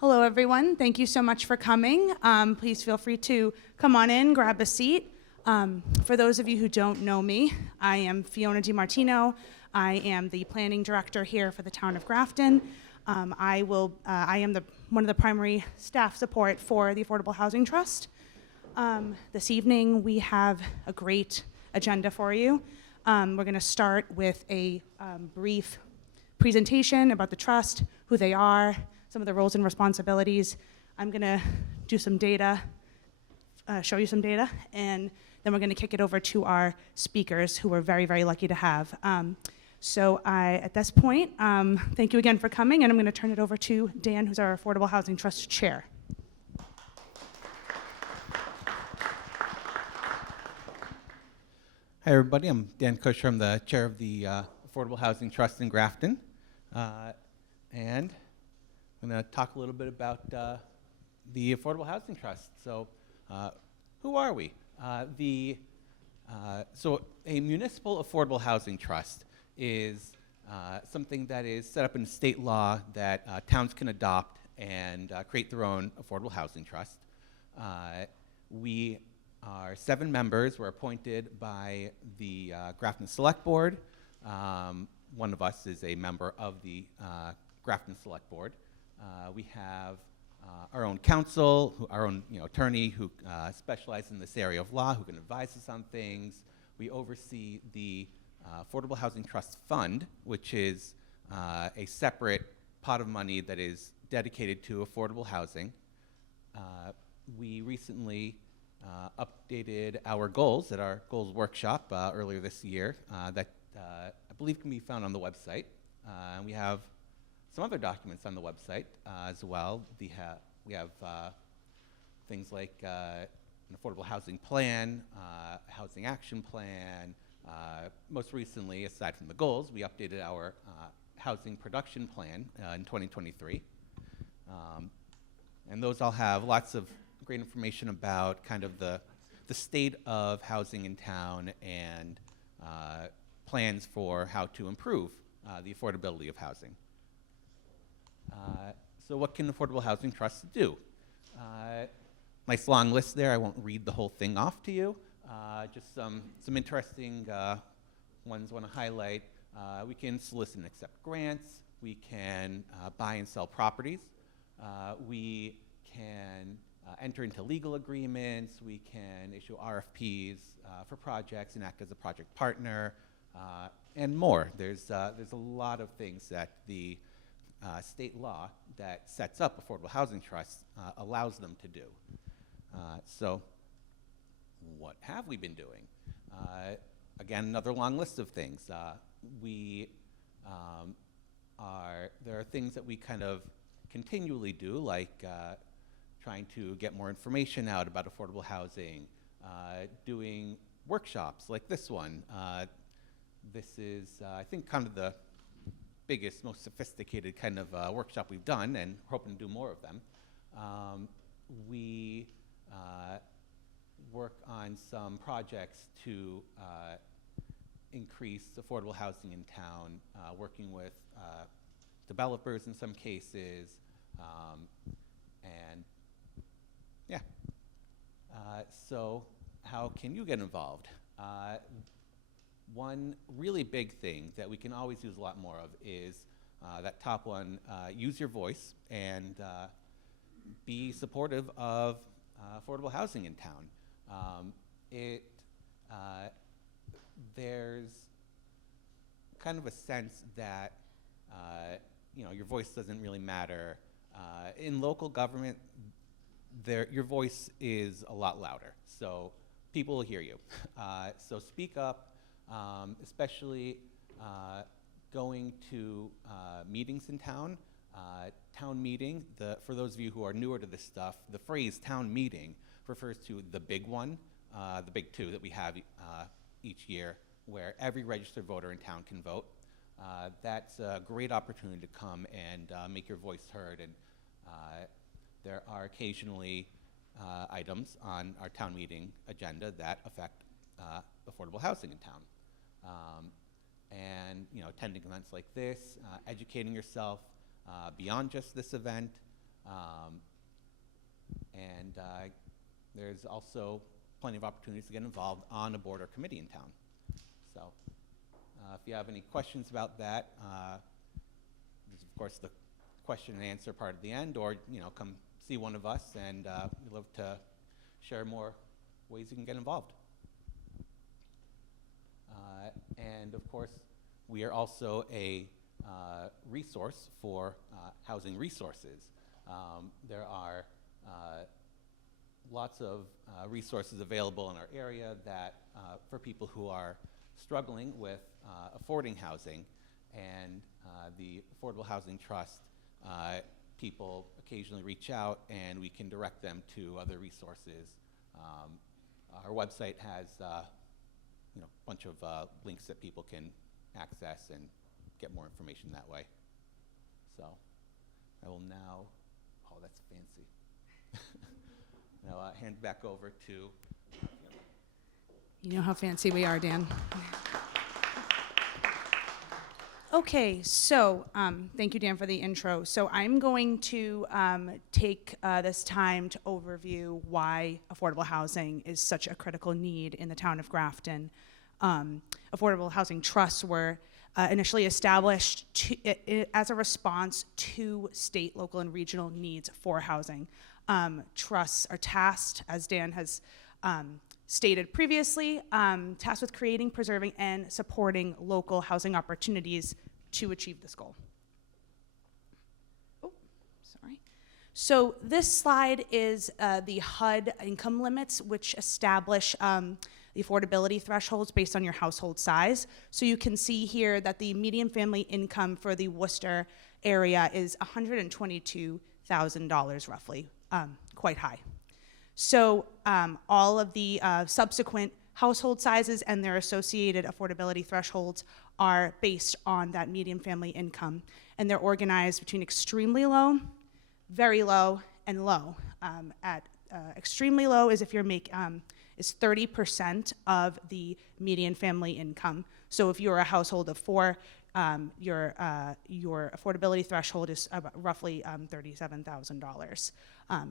Hello, everyone. Thank you so much for coming. Please feel free to come on in, grab a seat. For those of you who don't know me, I am Fiona DiMartino. I am the planning director here for the town of Grafton. I am one of the primary staff support for the Affordable Housing Trust. This evening, we have a great agenda for you. We're going to start with a brief presentation about the trust, who they are, some of the roles and responsibilities. I'm going to do some data, show you some data, and then we're going to kick it over to our speakers, who we're very, very lucky to have. At this point, thank you again for coming, and I'm going to turn it over to Dan, who's our Affordable Housing Trust Chair. Hi, everybody. I'm Dan Kusher. I'm the chair of the Affordable Housing Trust in Grafton. And I'm going to talk a little bit about the Affordable Housing Trust. So who are we? So a municipal affordable housing trust is something that is set up in state law that towns can adopt and create their own affordable housing trust. We are 7 members. We're appointed by the Grafton Select Board. One of us is a member of the Grafton Select Board. We have our own counsel, our own attorney who specializes in this area of law, who can advise us on things. We oversee the Affordable Housing Trust Fund, which is a separate pot of money that is dedicated to affordable housing. We recently updated our goals at our goals workshop earlier this year that I believe can be found on the website. We have some other documents on the website as well. We have things like an affordable housing plan, housing action plan. Most recently, aside from the goals, we updated our housing production plan in 2023. And those all have lots of great information about kind of the state of housing in town and plans for how to improve the affordability of housing. So what can affordable housing trusts do? Nice long list there. I won't read the whole thing off to you. Just some interesting ones I want to highlight. We can solicit and accept grants. We can buy and sell properties. We can enter into legal agreements. We can issue RFPs for projects and act as a project partner, and more. There's a lot of things that the state law that sets up affordable housing trusts allows them to do. So what have we been doing? Again, another long list of things. There are things that we kind of continually do, like trying to get more information out about affordable housing, doing workshops like this one. This is, I think, kind of the biggest, most sophisticated kind of workshop we've done, and we're hoping to do more of them. We work on some projects to increase affordable housing in town, working with developers in some cases, and yeah. So how can you get involved? One really big thing that we can always use a lot more of is that top one, use your voice and be supportive of affordable housing in town. There's kind of a sense that your voice doesn't really matter. In local government, your voice is a lot louder, so people will hear you. So speak up. Especially going to meetings in town. Town meeting, for those of you who are newer to this stuff, the phrase town meeting refers to the big one, the big 2 that we have each year, where every registered voter in town can vote. That's a great opportunity to come and make your voice heard. And there are occasionally items on our town meeting agenda that affect affordable housing in town. And attending events like this, educating yourself beyond just this event, Um, and there's also plenty of opportunities to get involved on a board or committee in town. So if you have any questions about that, there's of course the question and answer part at the end, or come see one of us, and we'd love to share more ways you can get involved. And of course, we are also a resource for housing resources. There are lots of resources available in our area that for people who are struggling with affording housing, and the Affordable Housing Trust people occasionally reach out and we can direct them to other resources. Our website has a bunch of links that people can access and get more information that way. So I will now, oh, that's fancy. Now hand back over to. You know how fancy we are, Dan. Okay, so thank you, Dan, for the intro. So I'm going to take this time to overview why affordable housing is such a critical need in the town of Grafton. Affordable housing trusts were initially established as a response to state, local, and regional needs for housing. Trusts are tasked, as Dan has stated previously, tasked with creating, preserving, and supporting local housing opportunities to achieve this goal. Oh, sorry. So this slide is the HUD income limits, which establish the affordability thresholds based on your household size. So you can see here that the median family income for the Worcester area is $122,000 roughly, quite high. So all of the subsequent household sizes and their associated affordability thresholds are based on that median family income. And they're organized between extremely low, very low, and low. Extremely low is if you're is 30% of the median family income. So if you're a household of 4, your affordability threshold is about roughly $37,000.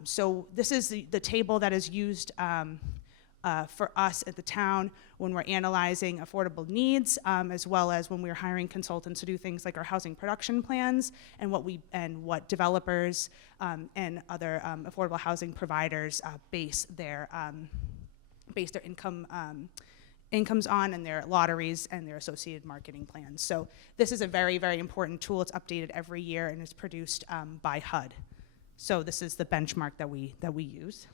So this is the table that is used for us at the town when we're analyzing affordable needs, as well as when we're hiring consultants to do things like our housing production plans and what developers and other affordable housing providers base their incomes on, and their lotteries and their associated marketing plans. So this is a very, very important tool. It's updated every year and is produced by HUD. So this is the benchmark that we use.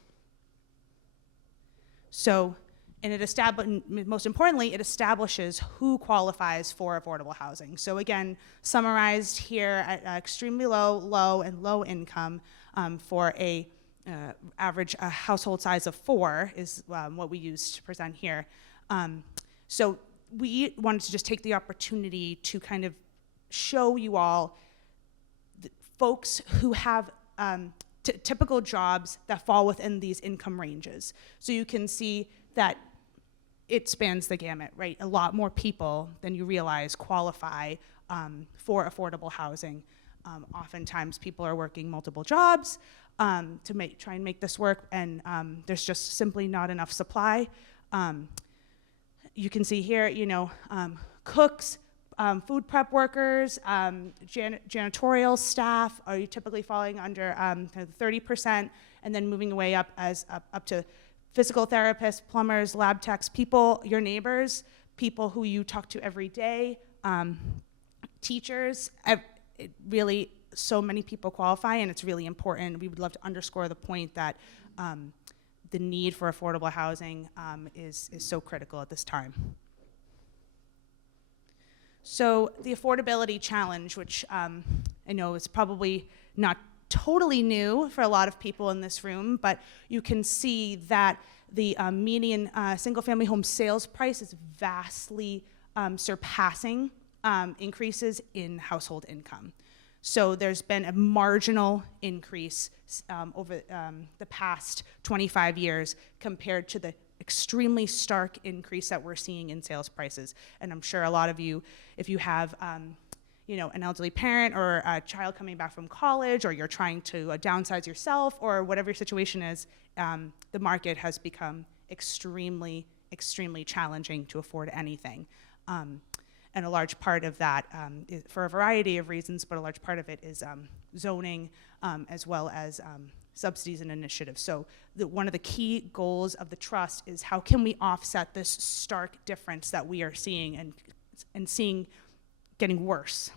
So, and most importantly, it establishes who qualifies for affordable housing. So again, summarized here at extremely low, low, and low income for a average household size of 4 is what we use to present here. So we wanted to just take the opportunity to kind of show you all the folks who have typical jobs that fall within these income ranges. So you can see that it spans the gamut, right? A lot more people than you realize qualify for affordable housing. Oftentimes people are working multiple jobs to try and make this work, and there's just simply not enough supply. You can see here, cooks, food prep workers, janitorial staff are typically falling under 30%, and then moving way up up to physical therapists, plumbers, lab techs, your neighbors, people who you talk to every day, teachers. Really, so many people qualify, and it's really important. We would love to underscore the point that the need for affordable housing is so critical at this time. So the affordability challenge, which I know is probably not totally new for a lot of people in this room, but you can see that the median single-family home sales price is vastly surpassing increases in household income. So there's been a marginal increase over the past 25 years compared to the extremely stark increase that we're seeing in sales prices. And I'm sure a lot of you, if you have an elderly parent or a child coming back from college, or you're trying to downsize yourself, or whatever your situation is, the market has become extremely, extremely challenging to afford anything. And a large part of that is for a variety of reasons, but a large part of it is zoning, as well as subsidies and initiatives. So one of the key goals of the trust is how can we offset this stark difference that we are seeing and seeing getting worse.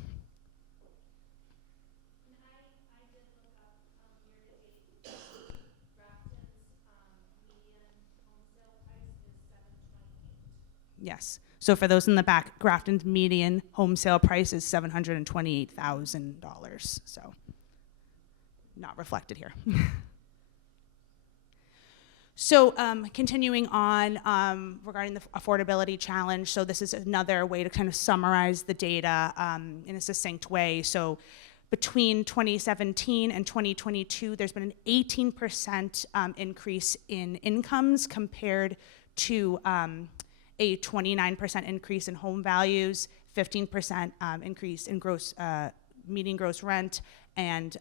And I did look up year-to-date. Grafton's median home sale price is $728,000. Yes. So for those in the back, Grafton's median home sale price is $728,000. So not reflected here. So continuing on regarding the affordability challenge, so this is another way to kind of summarize the data in a succinct way. So between 2017 and 2022, there's been an 18% increase in incomes compared to a 29% increase in home values, 15% increase in median gross rent, and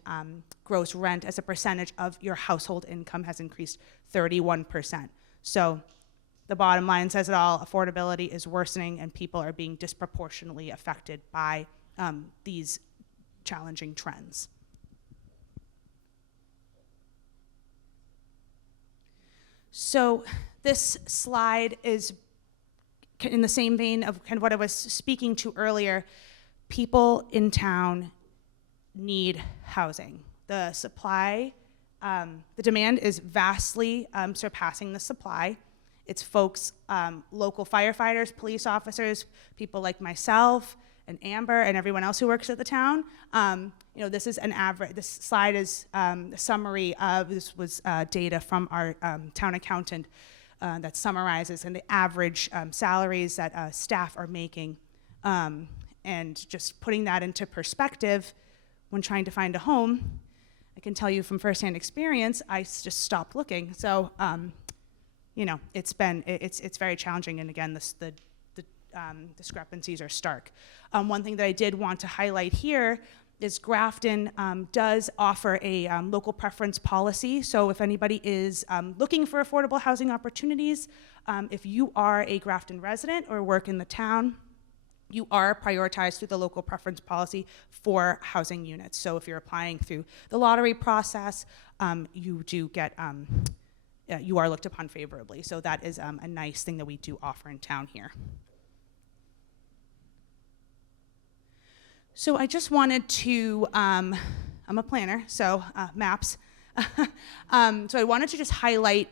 gross rent as a percentage of your household income has increased 31%. So the bottom line says it all: affordability is worsening and people are being disproportionately affected by these challenging trends. So this slide is in the same vein of kind of what I was speaking to earlier. People in town need housing. The supply, the demand is vastly surpassing the supply. It's folks, local firefighters, police officers, people like myself and Amber and everyone else who works at the town. This is an average. This slide is a summary of, this was data from our town accountant that summarizes and the average salaries that staff are making. And just putting that into perspective, when trying to find a home, I can tell you from firsthand experience, I just stopped looking. So, it's very challenging. And again, the discrepancies are stark. One thing that I did want to highlight here is Grafton does offer a local preference policy. So if anybody is looking for affordable housing opportunities, if you are a Grafton resident or work in the town, you are prioritized through the local preference policy for housing units. So if you're applying through the lottery process, you do get, you are looked upon favorably. So that is a nice thing that we do offer in town here. So I just wanted to, I'm a planner, so maps. So I wanted to just highlight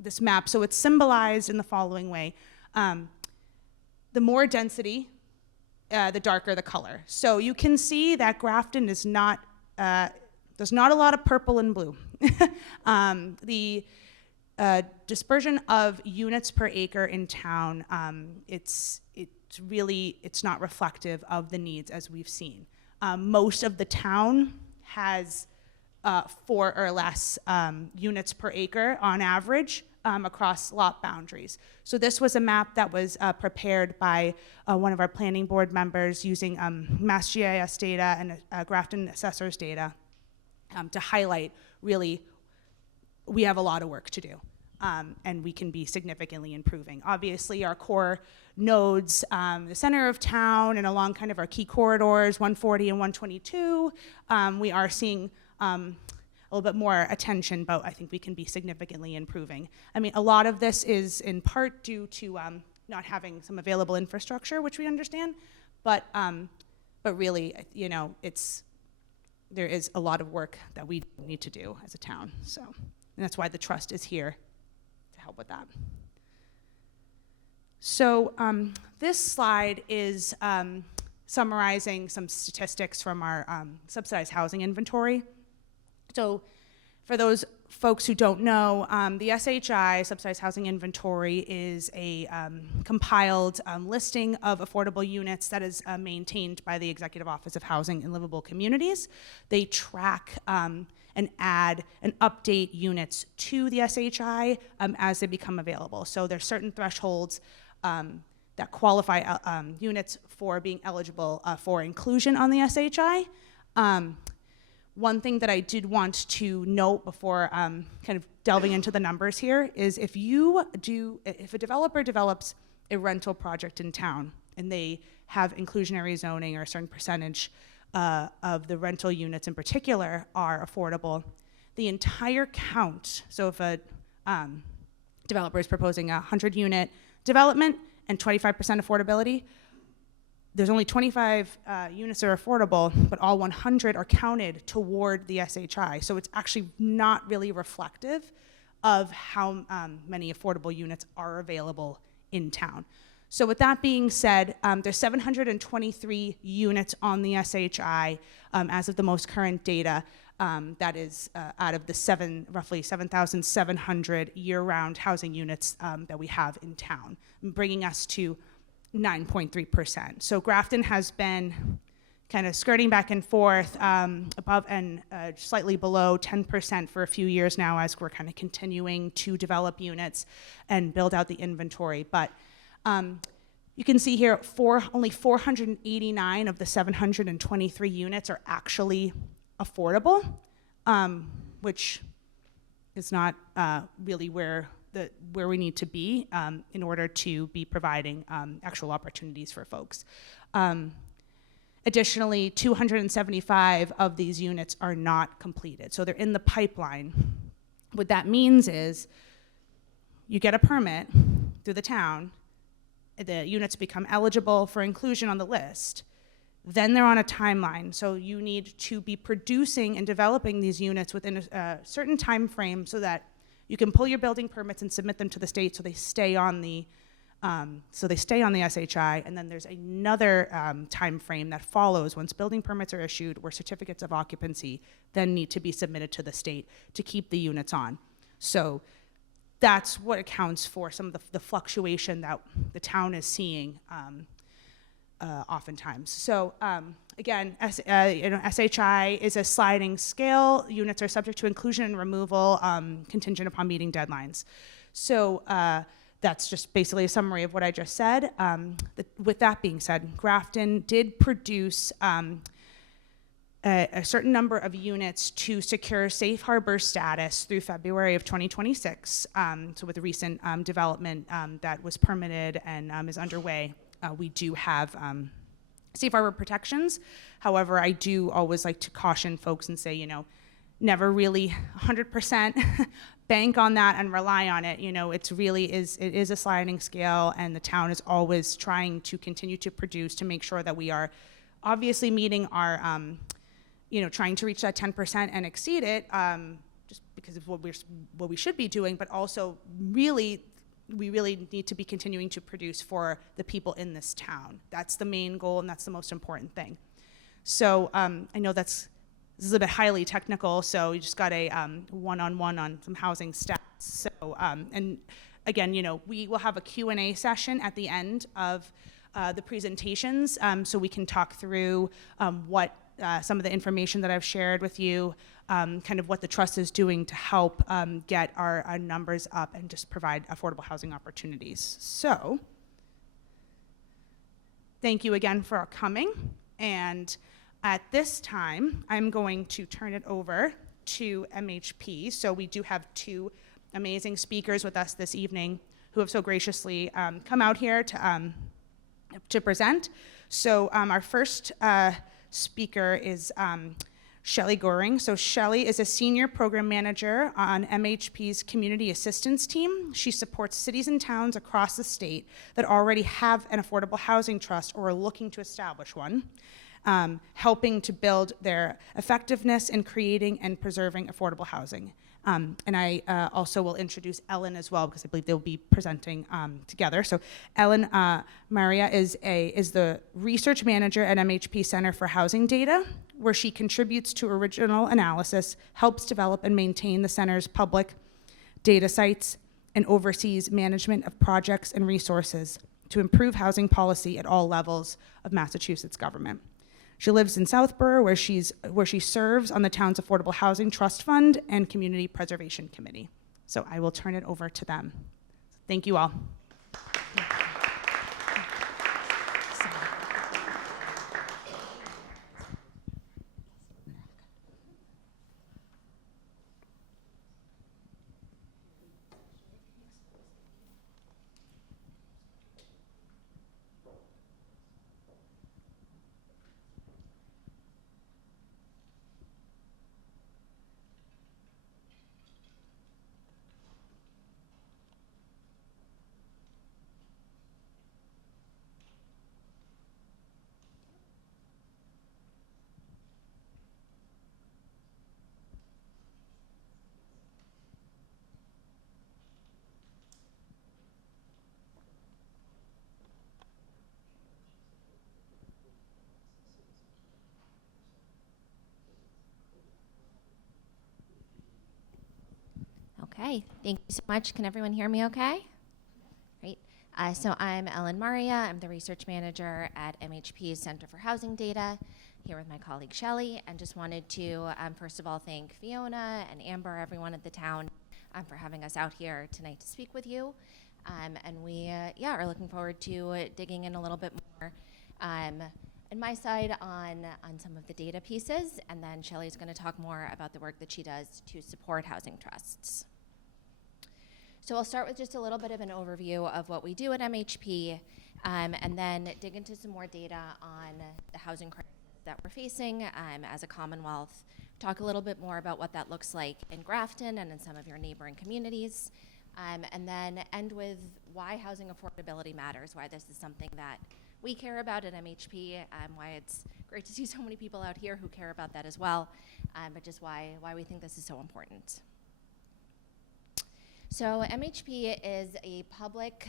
this map. So it's symbolized in the following way. The more density, the darker the color. So you can see that Grafton is not, there's not a lot of purple and blue. The dispersion of units per acre in town, it's not reflective of the needs as we've seen. Most of the town has 4 or less units per acre on average across lot boundaries. So this was a map that was prepared by one of our planning board members using MassGIS data and Grafton Assessor's data to highlight really we have a lot of work to do. And we can be significantly improving. Obviously, our core nodes, the center of town and along kind of our key corridors, 140 and 122, we are seeing a little bit more attention, but I think we can be significantly improving. I mean, a lot of this is in part due to not having some available infrastructure, which we understand, but really, there is a lot of work that we need to do as a town. So, and that's why the trust is here to help with that. So this slide is summarizing some statistics from our subsidized housing inventory. So for those folks who don't know, the SHI, Subsidized Housing Inventory, is a compiled listing of affordable units that is maintained by the Executive Office of Housing and Livable Communities. They track and add and update units to the SHI as they become available. So there's certain thresholds that qualify units for being eligible for inclusion on the SHI. One thing that I did want to note before kind of delving into the numbers here is if a developer develops a rental project in town and they have inclusionary zoning or a certain percentage of the rental units in particular are affordable, the entire count, so if a developer is proposing a 100-unit development and 25% affordability, there's only 25 units that are affordable, but all 100 are counted toward the SHI. So it's actually not really reflective of how many affordable units are available in town. So with that being said, there's 723 units on the SHI as of the most current data. That is out of the roughly 7,700 year-round housing units that we have in town, bringing us to 9.3%. So Grafton has been kind of skirting back and forth above and slightly below 10% for a few years now as we're kind of continuing to develop units and build out the inventory. But you can see here only 489 of the 723 units are actually affordable, which is not really where we need to be in order to be providing actual opportunities for folks. Additionally, 275 of these units are not completed, so they're in the pipeline. What that means is you get a permit through the town, the units become eligible for inclusion on the list, then they're on a timeline. So you need to be producing and developing these units within a certain time frame so that you can pull your building permits and submit them to the state so they stay on the SHI, and then there's another time frame that follows once building permits are issued where certificates of occupancy then need to be submitted to the state to keep the units on. So that's what accounts for some of the fluctuation that the town is seeing oftentimes. So again, SHI is a sliding scale. Units are subject to inclusion and removal contingent upon meeting deadlines. So that's just basically a summary of what I just said. With that being said, Grafton did produce a certain number of units to secure safe harbor status through February of 2026. So with the recent development that was permitted and is underway, we do have safe harbor protections. However, I do always like to caution folks and say, never really 100% bank on that and rely on it. It is a sliding scale, and the town is always trying to continue to produce to make sure that we are obviously meeting our, trying to reach that 10% and exceed it, just because of what we should be doing, but also we really need to be continuing to produce for the people in this town. That's the main goal, and that's the most important thing. So I know this is a bit highly technical, so you just got a one-on-one on some housing stats. So, and again, we will have a Q&A session at the end of the presentations, so we can talk through what some of the information that I've shared with you, kind of what the trust is doing to help get our numbers up and just provide affordable housing opportunities. So, thank you again for coming. And at this time, I'm going to turn it over to MHP. So we do have two amazing speakers with us this evening who have so graciously come out here to present. So our first speaker is Shelley Goring. So Shelley is a senior program manager on MHP's community assistance team. She supports cities and towns across the state that already have an affordable housing trust or are looking to establish one, helping to build their effectiveness in creating and preserving affordable housing. And I also will introduce Ellen as well, because I believe they'll be presenting together. So Ellen Maria is the research manager at MHP Center for Housing Data, where she contributes to original analysis, helps develop and maintain the center's public data sites, and oversees management of projects and resources to improve housing policy at all levels of Massachusetts government. She lives in Southborough, where she serves on the town's Affordable Housing Trust Fund and Community Preservation Committee. So I will turn it over to them. Thank you all. Okay, thank you so much. Can everyone hear me okay? Great. So I'm Ellen Maria. I'm the research manager at MHP's Center for Housing Data, here with my colleague Shelley, and just wanted to, first of all, thank Fiona and Amber, everyone at the town, for having us out here tonight to speak with you. And we, are looking forward to digging in a little bit more on my side on some of the data pieces, and then Shelley's going to talk more about the work that she does to support housing trusts. So I'll start with just a little bit of an overview of what we do at MHP, and then dig into some more data on the housing crisis that we're facing as a Commonwealth, talk a little bit more about what that looks like in Grafton and in some of your neighboring communities, and then end with why housing affordability matters, why this is something that we care about at MHP, why it's great to see so many people out here who care about that as well, but just why we think this is so important. So MHP is a public,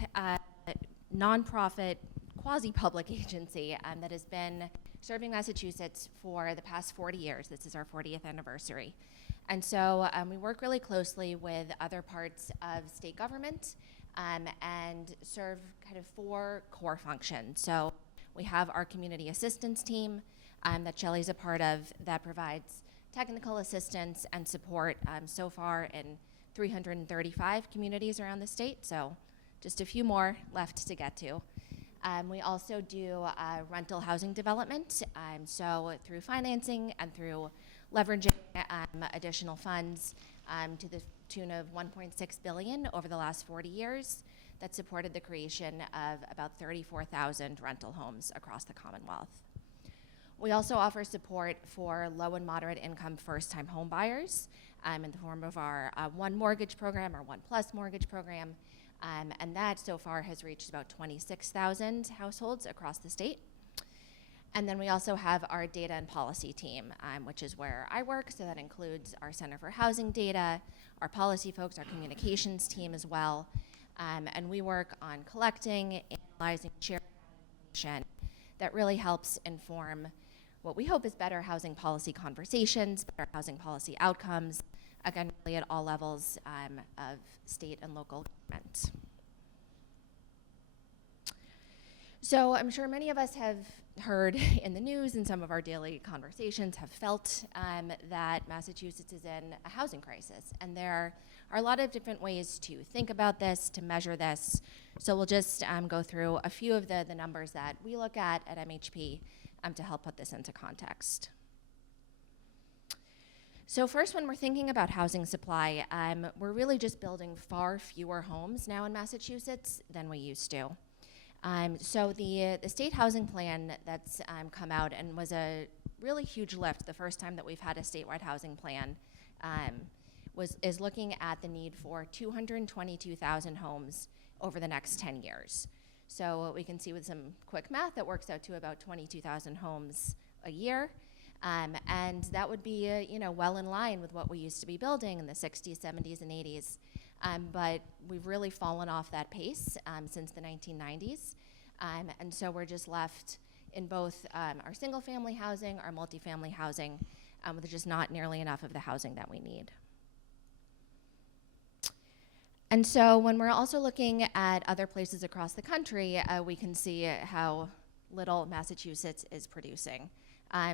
nonprofit, quasi-public agency that has been serving Massachusetts for the past 40 years. This is our 40th anniversary. And so we work really closely with other parts of state government and serve kind of 4 core functions. So we have our community assistance team that Shelley's a part of that provides technical assistance and support so far in 335 communities around the state, so just a few more left to get to. We also do rental housing development, so through financing and through leveraging additional funds to the tune of $1.6 billion over the last 40 years that supported the creation of about 34,000 rental homes across the Commonwealth. We also offer support for low and moderate income first-time home buyers in the form of our One Mortgage program, or One Plus mortgage program, and that so far has reached about 26,000 households across the state. And then we also have our data and policy team, which is where I work, so that includes our Center for Housing Data, our policy folks, our communications team as well, and we work on collecting, analyzing, sharing information that really helps inform what we hope is better housing policy conversations, better housing policy outcomes, again, really at all levels of state and local government. So I'm sure many of us have heard in the news, in some of our daily conversations, have felt that Massachusetts is in a housing crisis. And there are a lot of different ways to think about this, to measure this. So we'll just go through a few of the numbers that we look at MHP to help put this into context. So first, when we're thinking about housing supply, we're really just building far fewer homes now in Massachusetts than we used to. So the state housing plan that's come out and was a really huge lift the first time that we've had a statewide housing plan is looking at the need for 222,000 homes over the next 10 years. So we can see with some quick math that works out to about 22,000 homes a year. And that would be well in line with what we used to be building in the 60s, 70s, and 80s. But we've really fallen off that pace since the 1990s. And so we're just left in both our single family housing, our multifamily housing, with just not nearly enough of the housing that we need. And so when we're also looking at other places across the country, we can see how little Massachusetts is producing.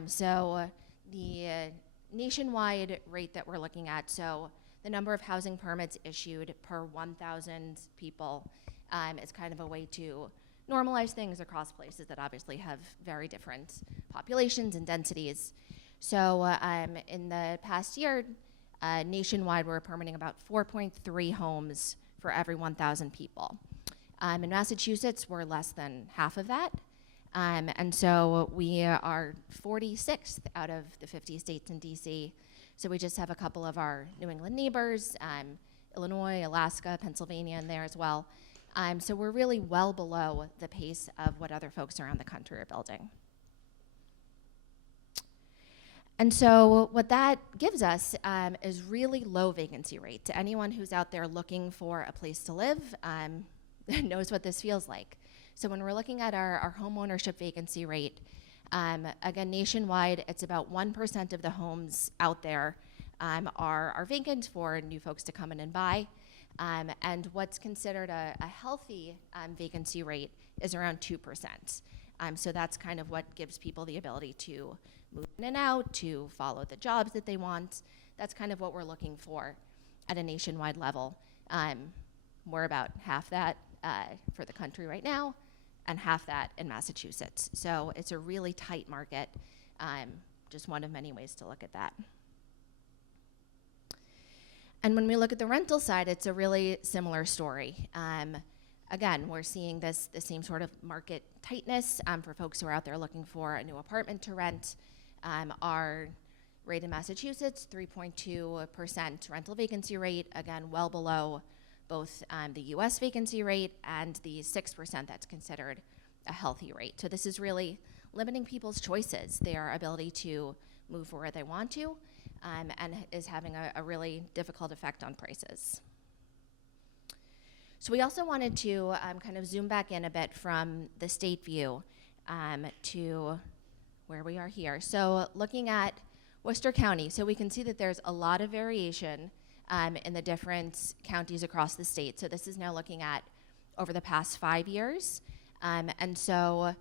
So the nationwide rate that we're looking at, so the number of housing permits issued per 1,000 people is kind of a way to normalize things across places that obviously have very different populations and densities. So in the past year, nationwide, we're permitting about 4.3 homes for every 1,000 people. In Massachusetts, we're less than half of that. And so we are 46th out of the 50 states in DC. So we just have a couple of our New England neighbors, Illinois, Alaska, Pennsylvania in there as well. So we're really well below the pace of what other folks around the country are building. And so what that gives us is really low vacancy rate. To anyone who's out there looking for a place to live knows what this feels like. So when we're looking at our home ownership vacancy rate, again, nationwide, it's about 1% of the homes out there are vacant for new folks to come in and buy. And what's considered a healthy vacancy rate is around 2%. So that's kind of what gives people the ability to move in and out, to follow the jobs that they want. That's kind of what we're looking for at a nationwide level. We're about half that for the country right now, and half that in Massachusetts. So it's a really tight market, just one of many ways to look at that. And when we look at the rental side, it's a really similar story. Again, we're seeing the same sort of market tightness for folks who are out there looking for a new apartment to rent. Our rate in Massachusetts, 3.2% rental vacancy rate, again, well below both the US vacancy rate and the 6% that's considered a healthy rate. So this is really limiting people's choices, their ability to move where they want to, and is having a really difficult effect on prices. So we also wanted to kind of zoom back in a bit from the state view to where we are here. So looking at Worcester County, so we can see that there's a lot of variation in the different counties across the state. So this is now looking at over the past 5 years. And so,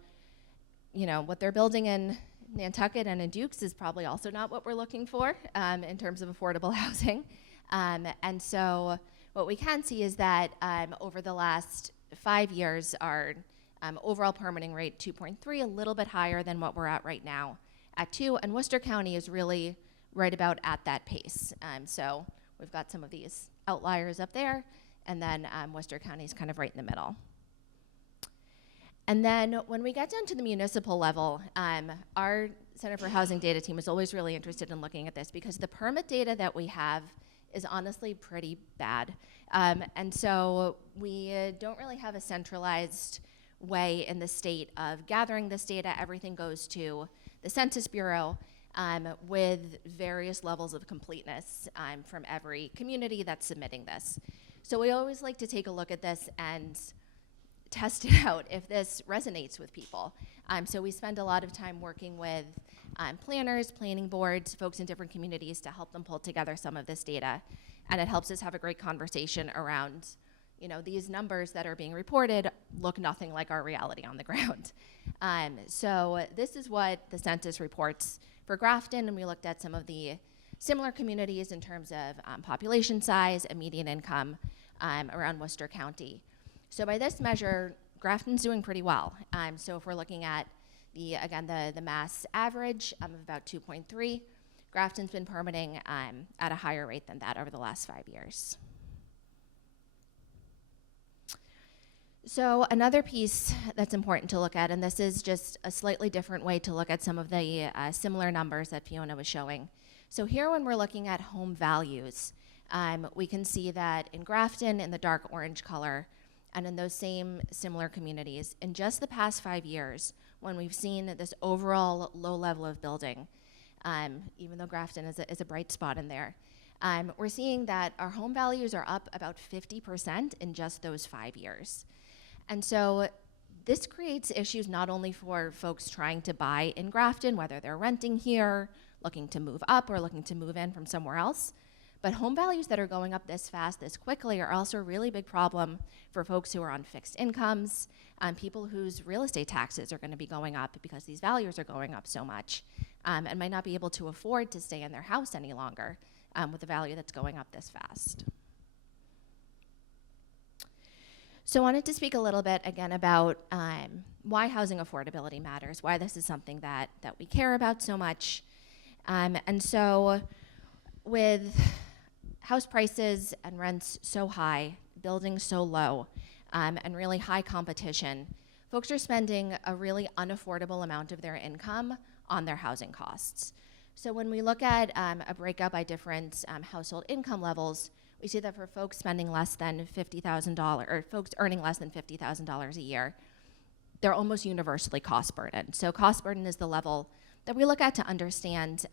you know, what they're building in Nantucket and in Dukes is probably also not what we're looking for in terms of affordable housing. And so what we can see is that over the last 5 years, our overall permitting rate, 2.3, a little bit higher than what we're at right now at 2, and Worcester County is really right about at that pace. So we've got some of these outliers up there, and then Worcester County is kind of right in the middle. And then when we get down to the municipal level, our Center for Housing Data team is always really interested in looking at this because the permit data that we have is honestly pretty bad. And so we don't really have a centralized way in the state of gathering this data. Everything goes to the Census Bureau with various levels of completeness from every community that's submitting this. So we always like to take a look at this and test it out if this resonates with people. So we spend a lot of time working with planners, planning boards, folks in different communities to help them pull together some of this data. And it helps us have a great conversation around, you know, these numbers that are being reported look nothing like our reality on the ground. So this is what the census reports for Grafton, and we looked at some of the similar communities in terms of population size and median income around Worcester County. So by this measure, Grafton's doing pretty well. So if we're looking at the mass average of about 2.3, Grafton's been permitting at a higher rate than that over the last 5 years. So another piece that's important to look at, and this is just a slightly different way to look at some of the similar numbers that Fiona was showing. So here when we're looking at home values, we can see that in Grafton in the dark orange color, and in those same similar communities, in just the past 5 years, when we've seen this overall low level of building, even though Grafton is a bright spot in there, we're seeing that our home values are up about 50% in just those 5 years. And so this creates issues not only for folks trying to buy in Grafton, whether they're renting here, looking to move up, or looking to move in from somewhere else, but home values that are going up this fast, this quickly, are also a really big problem for folks who are on fixed incomes, people whose real estate taxes are going to be going up because these values are going up so much, and might not be able to afford to stay in their house any longer with the value that's going up this fast. So I wanted to speak a little bit again about why housing affordability matters, why this is something that we care about so much. And so with house prices and rents so high, buildings so low, and really high competition, folks are spending a really unaffordable amount of their income on their housing costs. So when we look at a breakup by different household income levels, we see that for folks spending less than $50,000, or folks earning less than $50,000 a year, they're almost universally cost burden. So cost burden is the level that we look at to understand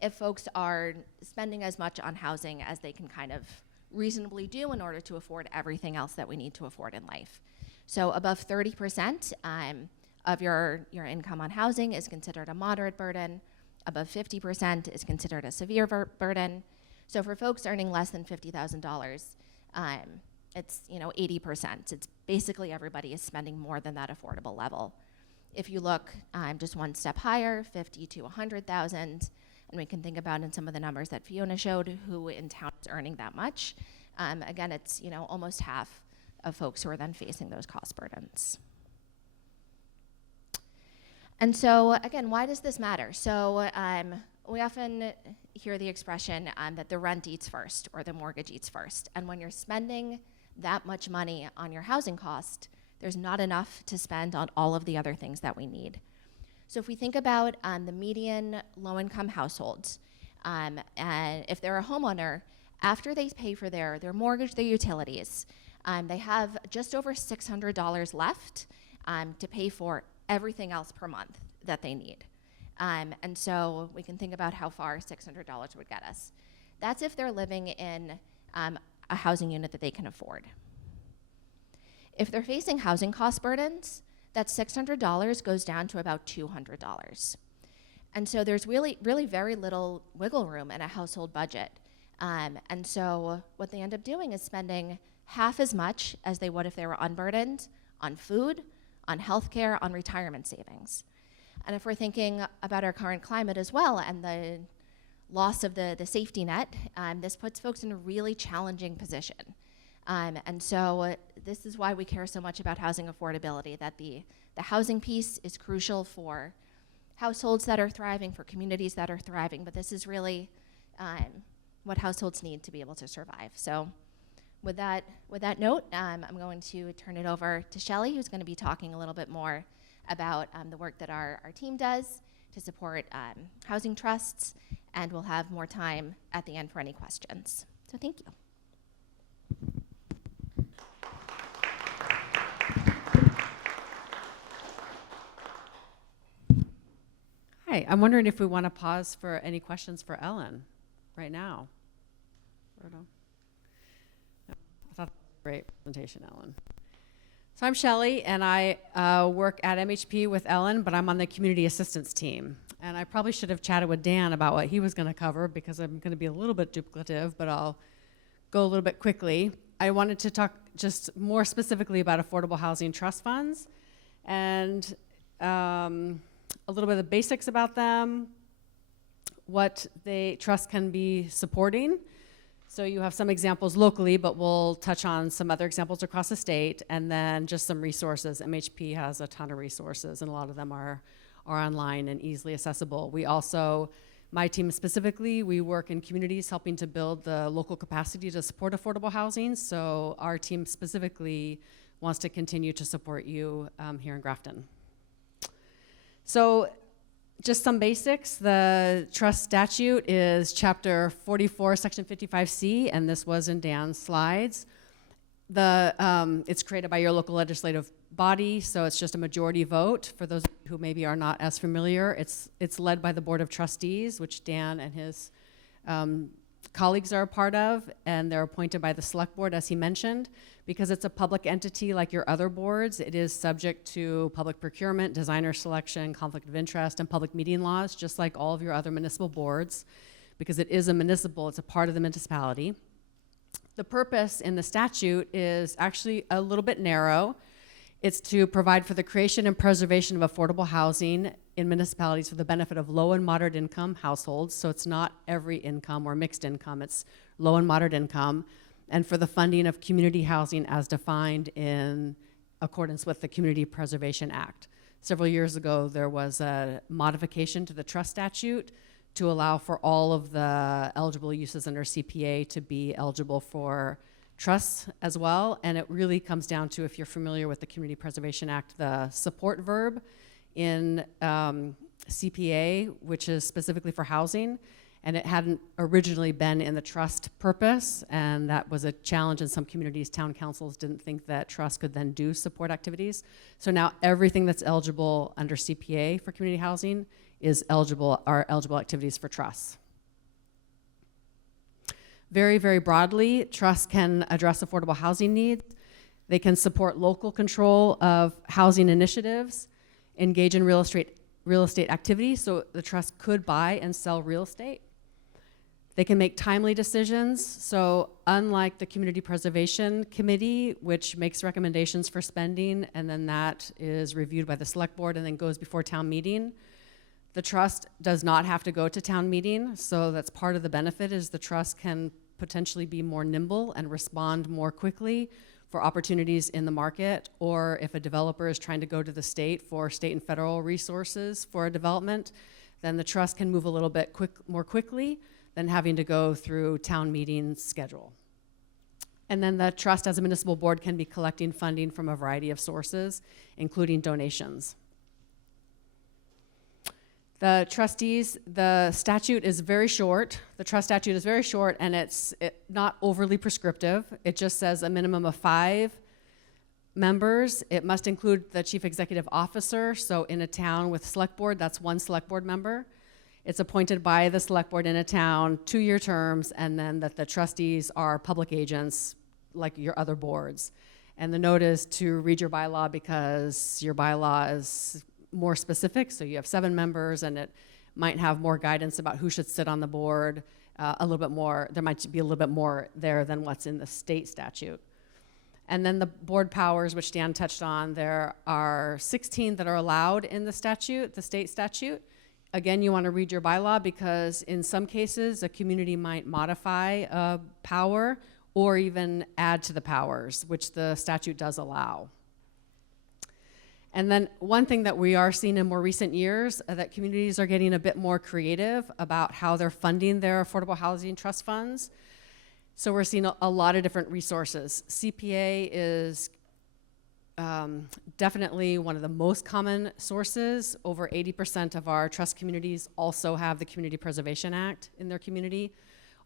if folks are spending as much on housing as they can kind of reasonably do in order to afford everything else that we need to afford in life. So above 30% of your income on housing is considered a moderate burden, above 50% is considered a severe burden. So for folks earning less than $50,000, it's 80%. It's basically everybody is spending more than that affordable level. If you look just one step higher, 50 to 100,000, and we can think about in some of the numbers that Fiona showed, who in town is earning that much. Again, it's almost half of folks who are then facing those cost burdens. And so again, why does this matter? So we often hear the expression that the rent eats first or the mortgage eats first. And when you're spending that much money on your housing cost, there's not enough to spend on all of the other things that we need. So if we think about the median low-income households, and if they're a homeowner, after they pay for their mortgage, their utilities, they have just over $600 left to pay for everything else per month that they need. And so we can think about how far $600 would get us. That's if they're living in a housing unit that they can afford. If they're facing housing cost burdens, that $600 goes down to about $200. And so there's really very little wiggle room in a household budget. And so what they end up doing is spending half as much as they would if they were unburdened on food, on healthcare, on retirement savings. And if we're thinking about our current climate as well and the loss of the safety net, this puts folks in a really challenging position. And so this is why we care so much about housing affordability, that the housing piece is crucial for households that are thriving, for communities that are thriving, but this is really what households need to be able to survive. So with that note, I'm going to turn it over to Shelley, who's going to be talking a little bit more about the work that our team does to support housing trusts, and we'll have more time at the end for any questions. So thank you. Hi, I'm wondering if we want to pause for any questions for Ellen right now. Or no? No, I thought that was a great presentation, Ellen. So I'm Shelley, and I work at MHP with Ellen, but I'm on the community assistance team. And I probably should have chatted with Dan about what he was going to cover, because I'm going to be a little bit duplicative, but I'll go a little bit quickly. I wanted to talk just more specifically about affordable housing trust funds, and a little bit of the basics about them, what trust can be supporting. So you have some examples locally, but we'll touch on some other examples across the state, and then just some resources. MHP has a ton of resources, and a lot of them are online and easily accessible. We also, my team specifically, we work in communities helping to build the local capacity to support affordable housing. So our team specifically wants to continue to support you here in Grafton. So just some basics. The trust statute is Chapter 44, Section 55C, and this was in Dan's slides. It's created by your local legislative body, so it's just a majority vote. For those who maybe are not as familiar, it's led by the Board of Trustees, which Dan and his colleagues are a part of, and they're appointed by the Select Board, as he mentioned. Because it's a public entity like your other boards, it is subject to public procurement, designer selection, conflict of interest, and public meeting laws, just like all of your other municipal boards. Because it is a municipal, it's a part of the municipality. The purpose in the statute is actually a little bit narrow. It's to provide for the creation and preservation of affordable housing in municipalities for the benefit of low and moderate income households. So it's not every income or mixed income, it's low and moderate income. And for the funding of community housing as defined in accordance with the Community Preservation Act. Several years ago, there was a modification to the trust statute to allow for all of the eligible uses under CPA to be eligible for trusts as well. And it really comes down to, if you're familiar with the Community Preservation Act, the support verb in CPA, which is specifically for housing. And it hadn't originally been in the trust purpose, and that was a challenge in some communities. Town councils didn't think that trust could then do support activities. So now everything that's eligible under CPA for community housing are eligible activities for trusts. Very, very broadly, trusts can address affordable housing needs. They can support local control of housing initiatives, engage in real estate real estate activity, so the trust could buy and sell real estate. They can make timely decisions, so unlike the Community Preservation Committee, which makes recommendations for spending, and then that is reviewed by the select board and then goes before town meeting, the trust does not have to go to town meeting, so that's part of the benefit is the trust can potentially be more nimble and respond more quickly for opportunities in the market, or if a developer is trying to go to the state for state and federal resources for a development, then the trust can move a little bit more quickly than having to go through town meeting schedule. And then the trust as a municipal board can be collecting funding from a variety of sources, including donations. The trustees, the statute is very short. The trust statute is very short, and it's not overly prescriptive. It just says a minimum of 5 members. It must include the chief executive officer. So in a town with select board, that's 1 select board member. It's appointed by the select board in a town, 2-year terms, and then that the trustees are public agents like your other boards. And the note is to read your bylaw because your bylaw is more specific, so you have 7 members and it might have more guidance about who should sit on the board, a little bit more, there might be a little bit more there than what's in the state statute. And then the board powers, which Dan touched on, there are 16 that are allowed in the statute, the state statute. Again, you want to read your bylaw because in some cases a community might modify a power or even add to the powers, which the statute does allow. And then one thing that we are seeing in more recent years, that communities are getting a bit more creative about how they're funding their affordable housing trust funds. So we're seeing a lot of different resources. CPA is definitely one of the most common sources. Over 80% of our trust communities also have the Community Preservation Act in their community,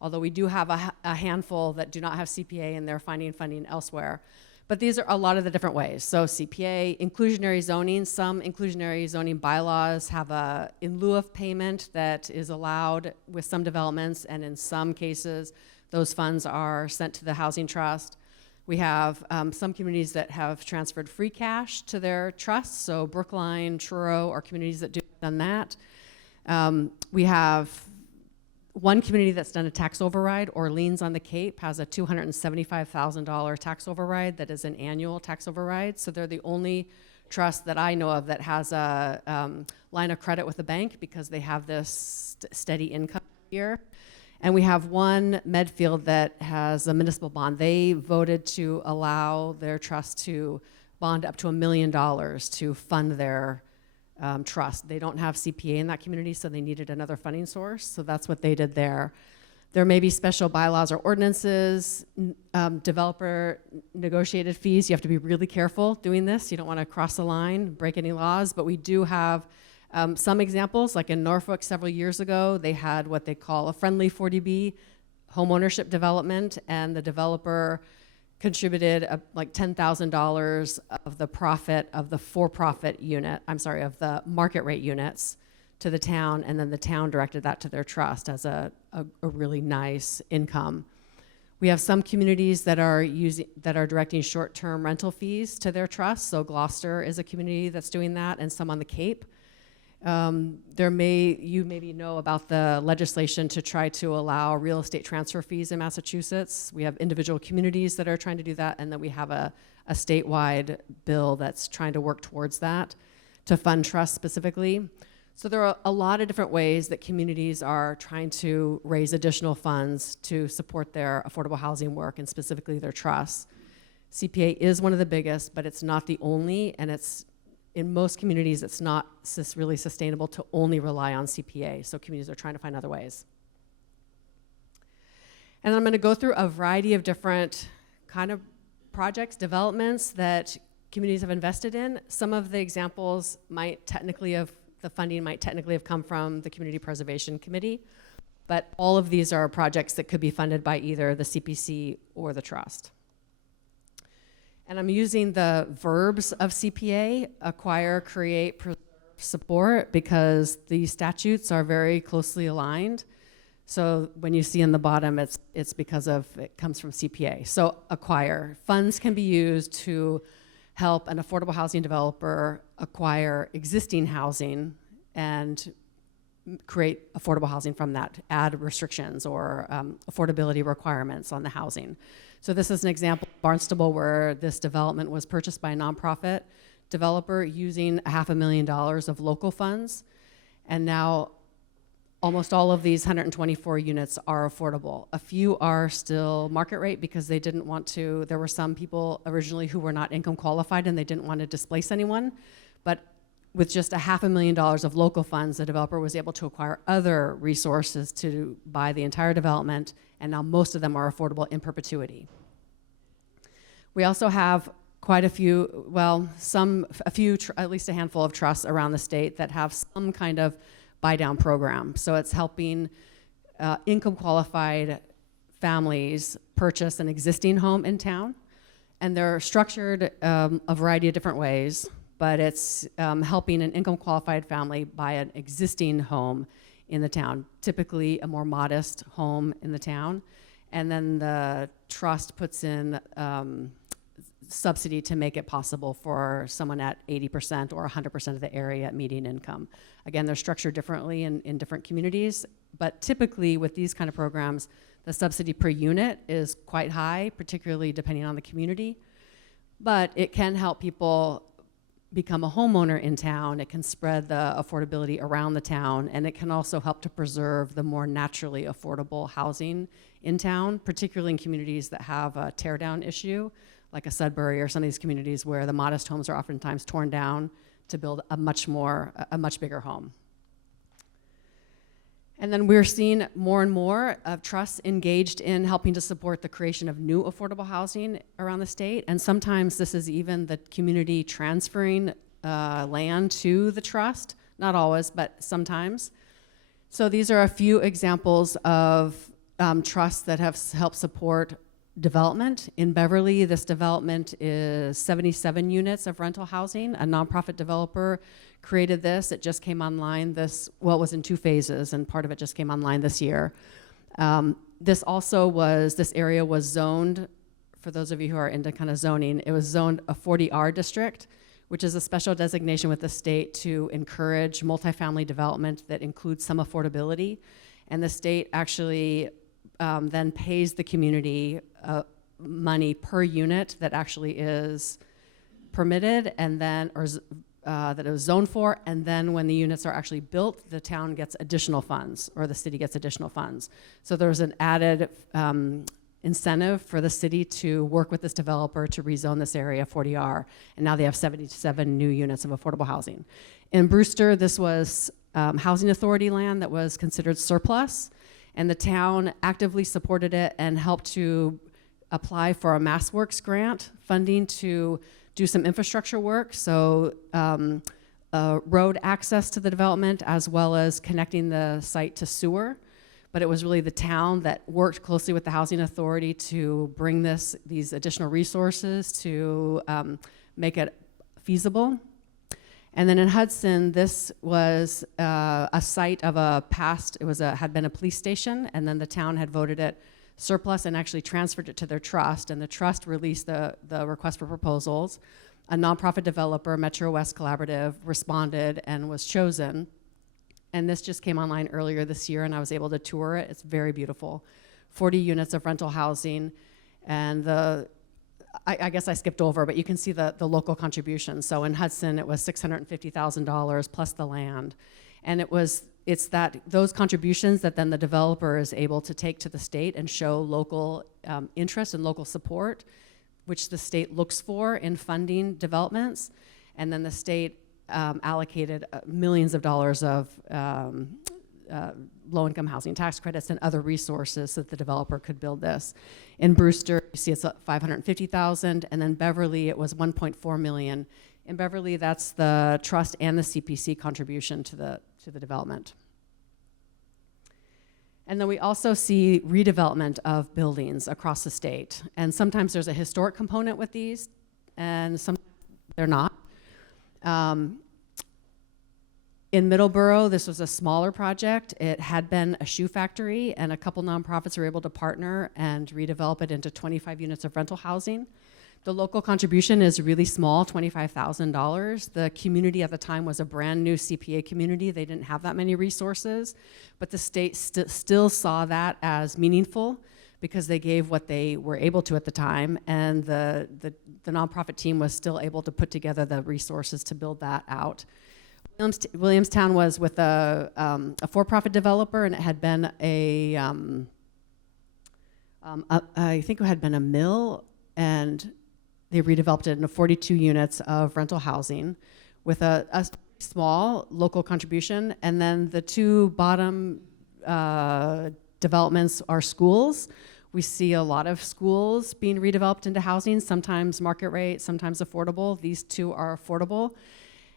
although we do have a handful that do not have CPA and they're finding funding elsewhere. But these are a lot of the different ways. So CPA, inclusionary zoning, some inclusionary zoning bylaws have a in lieu of payment that is allowed with some developments, and in some cases, those funds are sent to the housing trust. We have some communities that have transferred free cash to their trusts, so Brookline, Truro are communities that do done that. We have one community that's done a tax override. Orleans on the Cape has a $275,000 tax override that is an annual tax override. So they're the only trust that I know of that has a line of credit with a bank because they have this steady income here. And we have one Medfield that has a municipal bond. They voted to allow their trust to bond up to $1 million to fund their trust. They don't have CPA in that community, so they needed another funding source. So that's what they did there. There may be special bylaws or ordinances, developer negotiated fees. You have to be really careful doing this. You don't want to cross the line, break any laws, but we do have some examples. Like in Norfolk several years ago, they had what they call a friendly 40B home ownership development, and the developer contributed like $10,000 of the profit of the for-profit unit, of the market rate units to the town, and then the town directed that to their trust as a really nice income. We have some communities that are directing short-term rental fees to their trust. So Gloucester is a community that's doing that, and some on the Cape. You maybe know about the legislation to try to allow real estate transfer fees in Massachusetts. We have individual communities that are trying to do that, and then we have a statewide bill that's trying to work towards that to fund trusts specifically. So there are a lot of different ways that communities are trying to raise additional funds to support their affordable housing work and specifically their trusts. CPA is one of the biggest, but it's not the only, and in most communities, it's not really sustainable to only rely on CPA, so communities are trying to find other ways. And then I'm going to go through a variety of different kind of projects, developments that communities have invested in. Some of the examples the funding might technically have come from the Community Preservation Committee, but all of these are projects that could be funded by either the CPC or the trust. And I'm using the verbs of CPA, acquire, create, preserve, support, because these statutes are very closely aligned. So when you see in the bottom, it's because it comes from CPA. So acquire. Funds can be used to help an affordable housing developer acquire existing housing and create affordable housing from that, add restrictions or affordability requirements on the housing. So this is an example of Barnstable where this development was purchased by a nonprofit developer using $500,000 of local funds. And now almost all of these 124 units are affordable. A few are still market rate because they didn't want to, there were some people originally who were not income qualified and they didn't want to displace anyone. But with just $500,000 of local funds, the developer was able to acquire other resources to buy the entire development, and now most of them are affordable in perpetuity. We also have quite a few, well, at least a handful of trusts around the state that have some kind of buy-down program. So it's helping income-qualified families purchase an existing home in town, and they're structured a variety of different ways. But it's helping an income-qualified family buy an existing home in the town, typically a more modest home in the town. And then the trust puts in subsidy to make it possible for someone at 80% or 100% of the area at median income. Again, they're structured differently in different communities, but typically with these kind of programs, the subsidy per unit is quite high, particularly depending on the community. But it can help people become a homeowner in town. It can spread the affordability around the town, and it can also help to preserve the more naturally affordable housing in town, particularly in communities that have a tear down issue, like a Sudbury or some of these communities where the modest homes are oftentimes torn down to build a much bigger home. And then we're seeing more and more of trusts engaged in helping to support the creation of new affordable housing around the state. And sometimes this is even the community transferring land to the trust. Not always, but sometimes. So these are a few examples of trusts that have helped support development. In Beverly, this development is 77 units of rental housing. A nonprofit developer created this. It just came online it was in 2 phases, and part of it just came online this year. This area was zoned, for those of you who are into kind of zoning, it was zoned a 40R district, which is a special designation with the state to encourage multifamily development that includes some affordability. And the state actually then pays the community money per unit that actually is permitted, and then, that it was zoned for, and then when the units are actually built, the town gets additional funds, or the city gets additional funds. So there's an added incentive for the city to work with this developer to rezone this area 40R, and now they have 77 new units of affordable housing. In Brewster, this was housing authority land that was considered surplus, and the town actively supported it and helped to apply for a MassWorks grant funding to do some infrastructure work, so road access to the development as well as connecting the site to sewer. But it was really the town that worked closely with the housing authority to bring these additional resources to make it feasible. And then in Hudson, this was a site of had been a police station, and then the town had voted it surplus and actually transferred it to their trust, and the trust released the request for proposals. A nonprofit developer, Metro West Collaborative, responded and was chosen. And this just came online earlier this year, and I was able to tour it. It's very beautiful. 40 units of rental housing, and I guess I skipped over, but you can see the local contributions. So in Hudson, it was $650,000 plus the land. And it's those contributions that then the developer is able to take to the state and show local interest and local support, which the state looks for in funding developments. And then the state allocated millions of dollars of low-income housing tax credits and other resources so that the developer could build this. In Brewster, you see it's $550,000, and then Beverly, it was $1.4 million. In Beverly, that's the trust and the CPC contribution to the development. And then we also see redevelopment of buildings across the state. And sometimes there's a historic component with these, and sometimes they're not. In Middleborough, this was a smaller project. It had been a shoe factory, and a couple nonprofits were able to partner and redevelop it into 25 units of rental housing. The local contribution is really small, $25,000. The community at the time was a brand new CPA community. They didn't have that many resources, but the state still saw that as meaningful because they gave what they were able to at the time, and the nonprofit team was still able to put together the resources to build that out. Williamstown was with a for-profit developer, and it had been I think it had been a mill, and they redeveloped it into 42 units of rental housing with a small local contribution. And then the two bottom developments are schools. We see a lot of schools being redeveloped into housing, sometimes market rate, sometimes affordable. These two are affordable.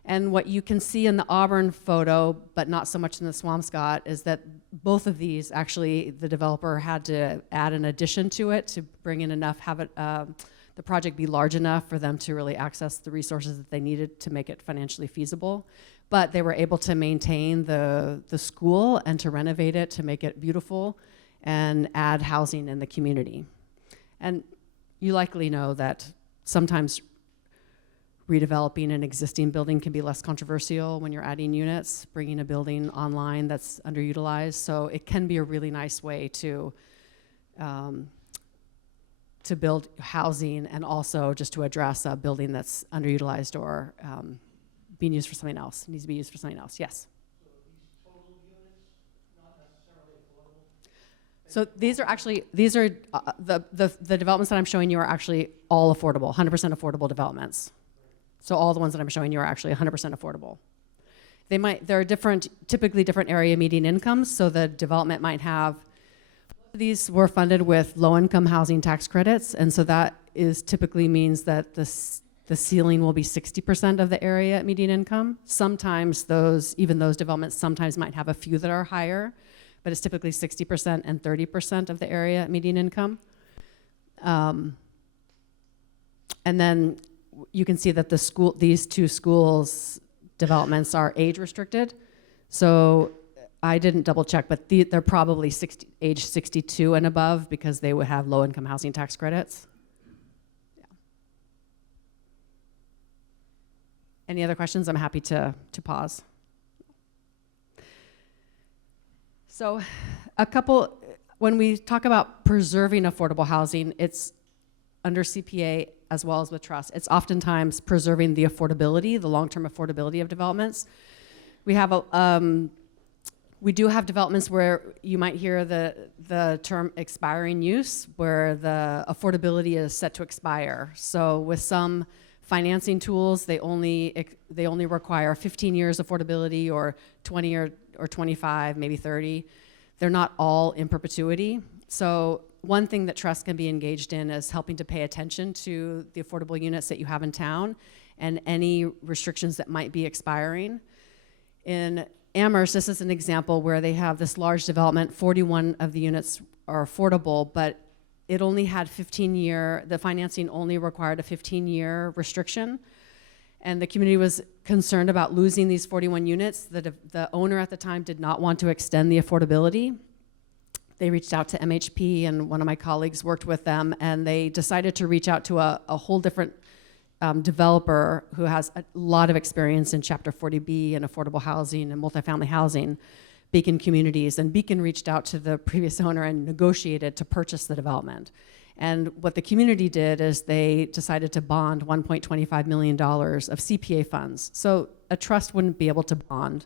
And what you can see in the Auburn photo, but not so much in the Swampscott, is that both of these, actually, the developer had to add an addition to it to bring in enough, have it, the project be large enough for them to really access the resources that they needed to make it financially feasible. But they were able to maintain the school and to renovate it to make it beautiful and add housing in the community. And you likely know that sometimes redeveloping an existing building can be less controversial when you're adding units, bringing a building online that's underutilized. So it can be a really nice way to build housing and also just to address a building that's underutilized or being used for something else, needs to be used for something else. Yes? So these are actually, the developments that I'm showing you are actually all affordable, 100% affordable developments. So all the ones that I'm showing you are actually 100% affordable. There are typically different area median incomes, so the development might have, these were funded with low-income housing tax credits, and so that typically means that the ceiling will be 60% of the area median income. Sometimes even those developments sometimes might have a few that are higher, but it's typically 60% and 30% of the area median income. And then you can see that these two schools developments are age restricted. So I didn't double check, but they're probably age 62 and above because they would have low income housing tax credits. Yeah. Any other questions? I'm happy to pause. So when we talk about preserving affordable housing, it's under CPA as well as with trust. It's oftentimes preserving the affordability, the long-term affordability of developments. We do have developments where you might hear the term expiring use, where the affordability is set to expire. So with some financing tools, they only require 15 years affordability or 20 or 25, maybe 30. They're not all in perpetuity. So one thing that trust can be engaged in is helping to pay attention to the affordable units that you have in town and any restrictions that might be expiring. In Amherst, this is an example where they have this large development. 41 of the units are affordable, but it only had the financing only required a 15-year restriction. And the community was concerned about losing these 41 units. The owner at the time did not want to extend the affordability. They reached out to MHP, and one of my colleagues worked with them, and they decided to reach out to a whole different developer who has a lot of experience in Chapter 40B and affordable housing and multifamily housing, Beacon Communities. And Beacon reached out to the previous owner and negotiated to purchase the development. And what the community did is they decided to bond $1.25 million of CPA funds. So a trust wouldn't be able to bond.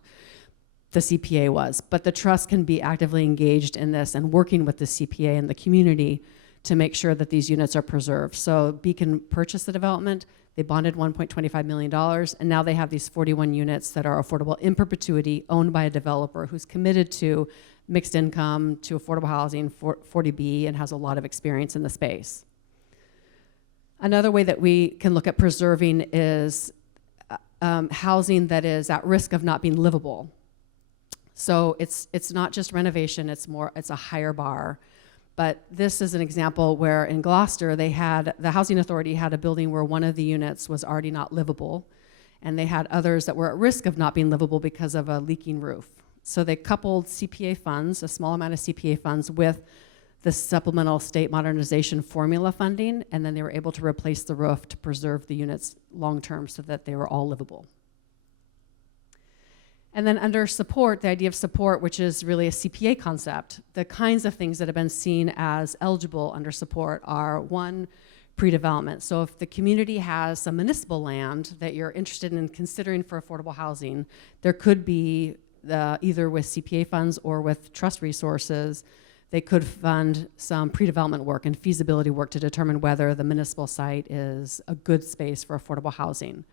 The CPA was, but the trust can be actively engaged in this and working with the CPA and the community to make sure that these units are preserved. So Beacon purchased the development, they bonded $1.25 million, and now they have these 41 units that are affordable in perpetuity, owned by a developer who's committed to mixed income, to affordable housing, 40B, and has a lot of experience in the space. Another way that we can look at preserving is housing that is at risk of not being livable. So it's not just renovation, it's a higher bar. But this is an example where in Gloucester, the housing authority had a building where one of the units was already not livable, and they had others that were at risk of not being livable because of a leaking roof. So they coupled CPA funds, a small amount of CPA funds, with the supplemental state modernization formula funding, and then they were able to replace the roof to preserve the units long-term so that they were all livable. And then under support, the idea of support, which is really a CPA concept, the kinds of things that have been seen as eligible under support are, one, pre-development. So if the community has some municipal land that you're interested in considering for affordable housing, there could be, either with CPA funds or with trust resources, they could fund some pre-development work and feasibility work to determine whether the municipal site is a good space for affordable housing.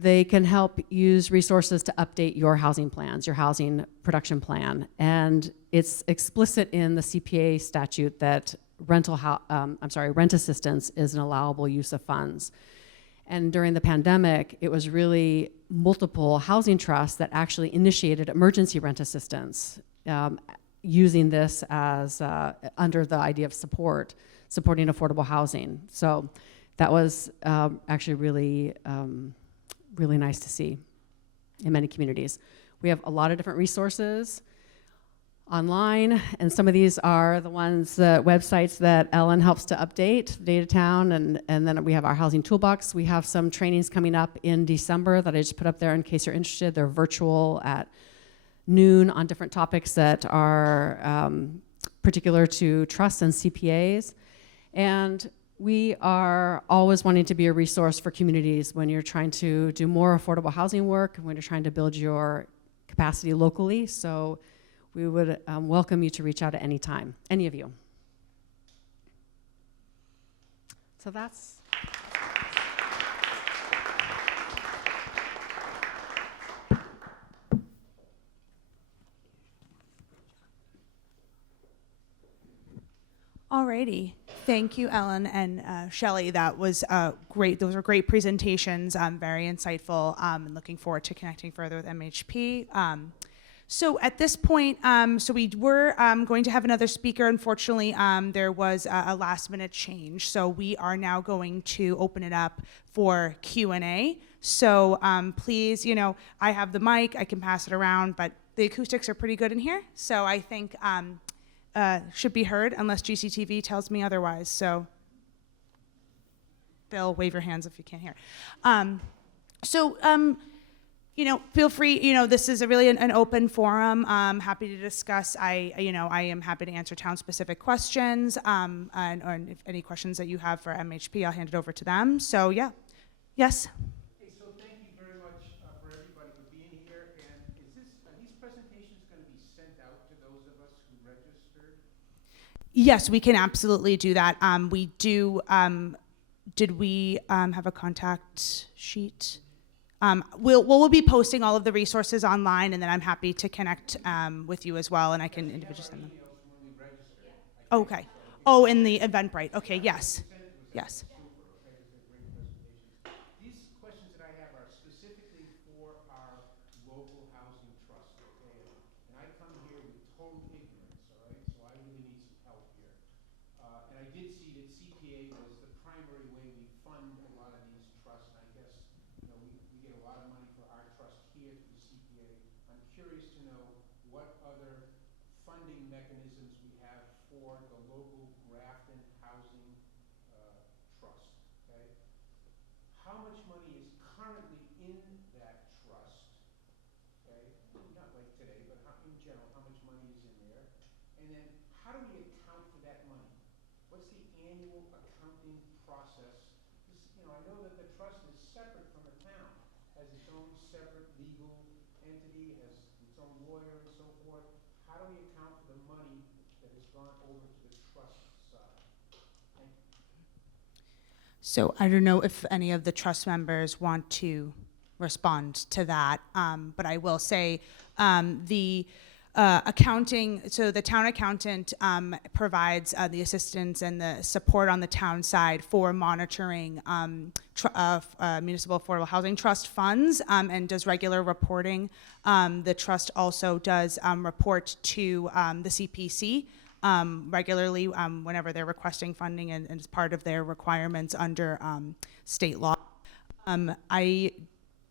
They can help use resources to update your housing plans, your housing production plan. And it's explicit in the CPA statute that rent assistance is an allowable use of funds. And during the pandemic, it was really multiple housing trusts that actually initiated emergency rent assistance, using this as under the idea of supporting affordable housing. So that was actually really, really nice to see in many communities. We have a lot of different resources online, and some of these are the websites that Ellen helps to update, Datatown, and then we have our housing toolbox. We have some trainings coming up in December that I just put up there in case you're interested. They're virtual at noon on different topics that are particular to trusts and CPAs. And we are always wanting to be a resource for communities when you're trying to do more affordable housing work, when you're trying to build your capacity locally. So we would welcome you to reach out at any time, any of you. So that's. Alrighty, thank you, Ellen and Shelley. That was great. Those were great presentations, very insightful, and looking forward to connecting further with MHP. So at this point, so we were going to have another speaker. Unfortunately, there was a last-minute change. So we are now going to open it up for Q&A. So please, I have the mic. I can pass it around, but the acoustics are pretty good in here. So I think should be heard unless GCTV tells me otherwise. So Bill, wave your hands if you can't hear. Feel free, this is really an open forum. Happy to discuss. I am happy to answer town-specific questions, and if any questions that you have for MHP, I'll hand it over to them. So, yeah. Yes? Hey, so thank you very much for everybody for being here. And are these presentations going to be sent out to those of us who registered? Yes, we can absolutely do that. We do. Did we have a contact sheet? We'll be posting all of the resources online, and then I'm happy to connect with you as well, and I can individually send them. Okay. Oh, in the Eventbrite. Okay. Yes. Yes. These questions that I have are specifically for our local housing trust, okay? And I come here with total ignorance, all right? So I really need some help here. And I did see that CPA was the primary way we fund a lot of these trusts. And I guess, we get a lot of money for our trust here through CPA. I'm curious to know what other funding mechanisms we have for the local Grafton Housing Trust, okay? How much money is currently in that trust, okay? Not like today, but in general, how much money is in there? And then how do we account for that money? What's the annual accounting process? I know that the trust is separate from the town, has its own separate legal entity, has its own lawyer and so forth. How do we account for the money that has gone over to the trust side? Thank you. So I don't know if any of the trust members want to respond to that, but I will say the accounting, so the town accountant provides the assistance and the support on the town side for monitoring municipal affordable housing trust funds and does regular reporting. The trust also does report to the CPC regularly whenever they're requesting funding and as part of their requirements under state law. I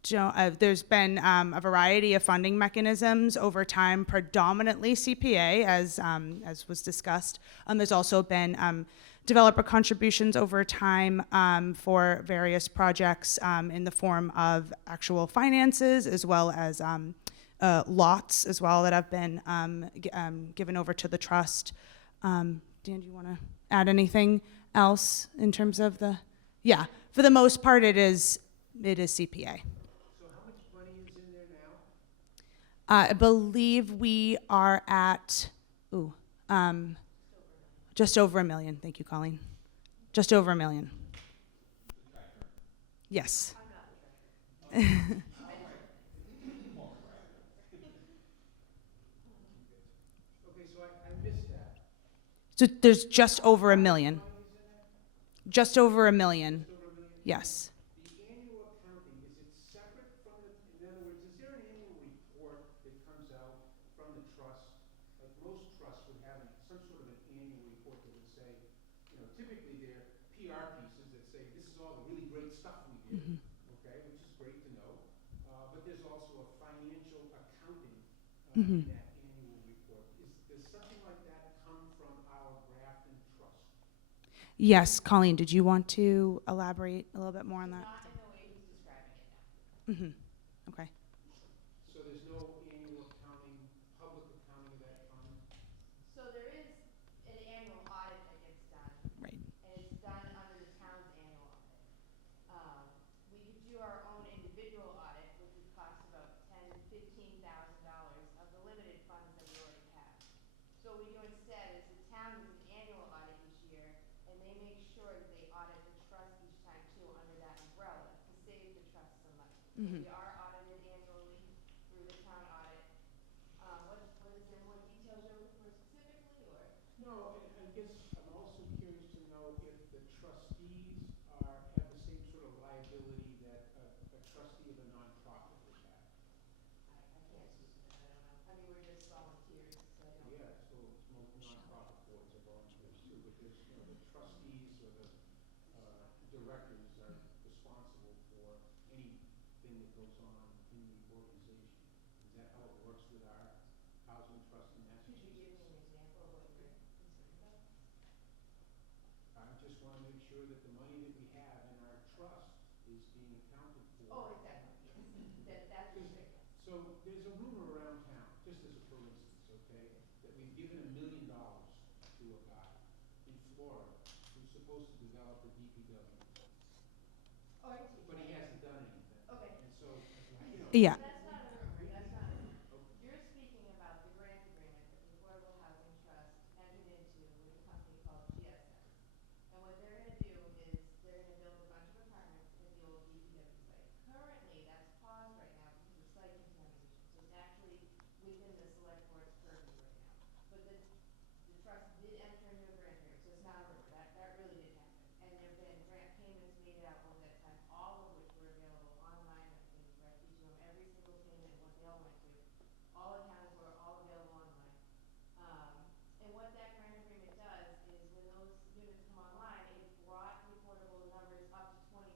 there's been a variety of funding mechanisms over time, predominantly CPA, as was discussed. There's also been developer contributions over time for various projects in the form of actual finances, as well as lots as well that have been given over to the trust. Dan, do you want to add anything else in terms of the? Yeah, for the most part, it is CPA. So how much money is in there now? I believe we are at just over $1 million. Thank you, Colleen. Just over $1 million. Yes. Okay, so I missed that. So there's just over $1 million. Just over $1 million. Over a million? Yes. The annual accounting, is it separate from the, in other words, is there an annual report that comes out from the trust? Like most trusts would have some sort of an annual report that would say, you know, typically they're PR pieces that say, this is all the really great stuff we did, okay, which is great to know. But there's also a financial accounting in that annual report. Does something like that come from our Grafton Trust? Yes, Colleen, did you want to elaborate a little bit more on that? Not in the way he's describing it now. Okay. So there's no annual accounting, public accounting of that fund? So there is an annual audit that gets done, Right. and it's done under the town's annual audit. We could do our own individual audit, which would cost about $10,000–15,000 of the limited funds that we already have. So what we do instead is the town does an annual audit each year, and they make sure that they audit the trust each time too under that umbrella to save the trust some money. So we are audited annually through the town audit. What is there more details you're looking for specifically, or? No, and I guess I'm also curious to know if the trustees have the same sort of liability that a trustee of a nonprofit would have. I can't speak to that, I don't know. I mean, we're just volunteers, so I don't. Yeah, so most nonprofit boards are volunteers too, but there's, you know, the trustees or the directors are responsible for anything that goes on in the organization. Is that how it works with our housing trust in Could you give Massachusetts? me an example of what you're concerned about? I just want to make sure that the money that we have in our trust is being accounted for. Oh, exactly, yes. That's just right, yes. So there's a rumor around town, just as a for instance, okay, that we've given $1 million to a guy in Florida who's supposed to develop a DPW, Oh, I see. but he hasn't done anything. Okay. And so, you know. Yeah. That's not a rumor, that's not a rumor. You're speaking about the grant agreement that the Affordable Housing Trust entered into with a company called GSM. And what they're gonna do is, they're gonna build a bunch of apartments at the old DPW site. Currently, that's paused right now because of site contamination, so it's actually within the select board's purview right now. But the trust did enter into a grant agreement, so it's not a rumor, that really did happen. And there've been grant payments made out over that time, all of which were available online, I can direct you to them, every single payment and what they all went to. All accounted for, all available online. And what that grant agreement does is when those units come online, it brought the affordable numbers up to 25%.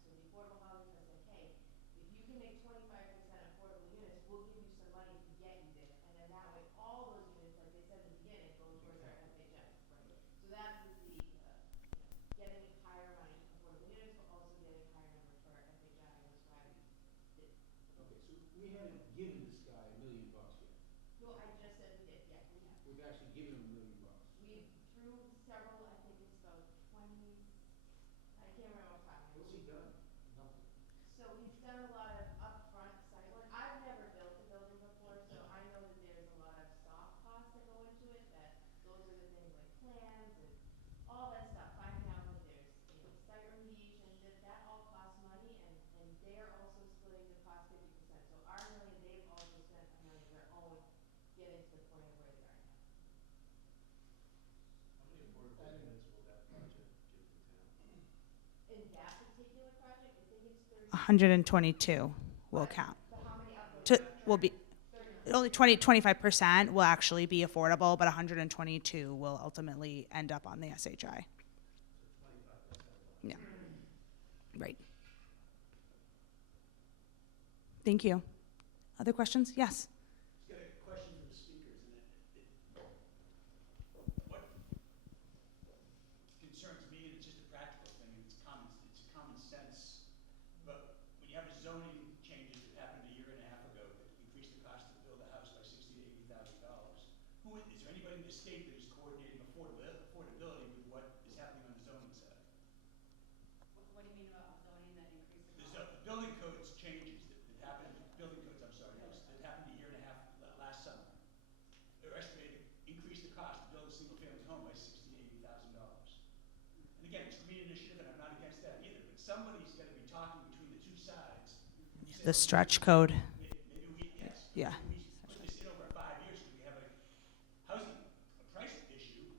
So the Affordable Housing Trust said, hey, if you can make 25% affordable units, we'll give you some money to get you there. And then that way, all those units, like they said in the beginning, go towards our FHI, right? So that's the, getting higher money affordable units, but also getting higher numbers for our FHI was why we did. Okay, so we haven't given this guy $1 million yet. No, I just said we did, yeah, we have. We've actually given him $1 million. We, through several, I think it's about 20, I can't remember off the top of my What's head. he done? Nothing. So he's done a lot of upfront site work. I've never built a building before, so I know that there's a lot of soft costs that go into it, that those are the things like plans and all that stuff, finding out that there's, site remediation, that all costs money, and they are also splitting the cost 50%. So our $1 million, they've also spent $1 million of their own getting to the point of where they are now. How many affordable units will that project give the town? In that particular project, I think it's 30. 122 will count. But how many of those? Will be only 25% will actually be affordable, but 122 will ultimately end up on the SHI. Yeah. Right. Thank you. Other questions? Yes. Just got a question for the speakers, and what concerns me, and it's just a practical thing, it's a common sense, but when you have a zoning changes that happened a year and a half ago that increased the cost to build a house by $60,000 to $80,000, is there anybody in the state that is coordinating affordability with what is happening on the zoning side? What do you mean about zoning that increased the The cost? building codes changes that happened, that happened a year and a half last summer. They're estimated to increase the cost to build a single-family home by $60,000 to $80,000. And again, it's community initiative, and I'm not against that either, but somebody's got to be talking between the two sides. The stretch code. Maybe we, yes. Yeah. Maybe we put this in over 5 years because we have a price issue,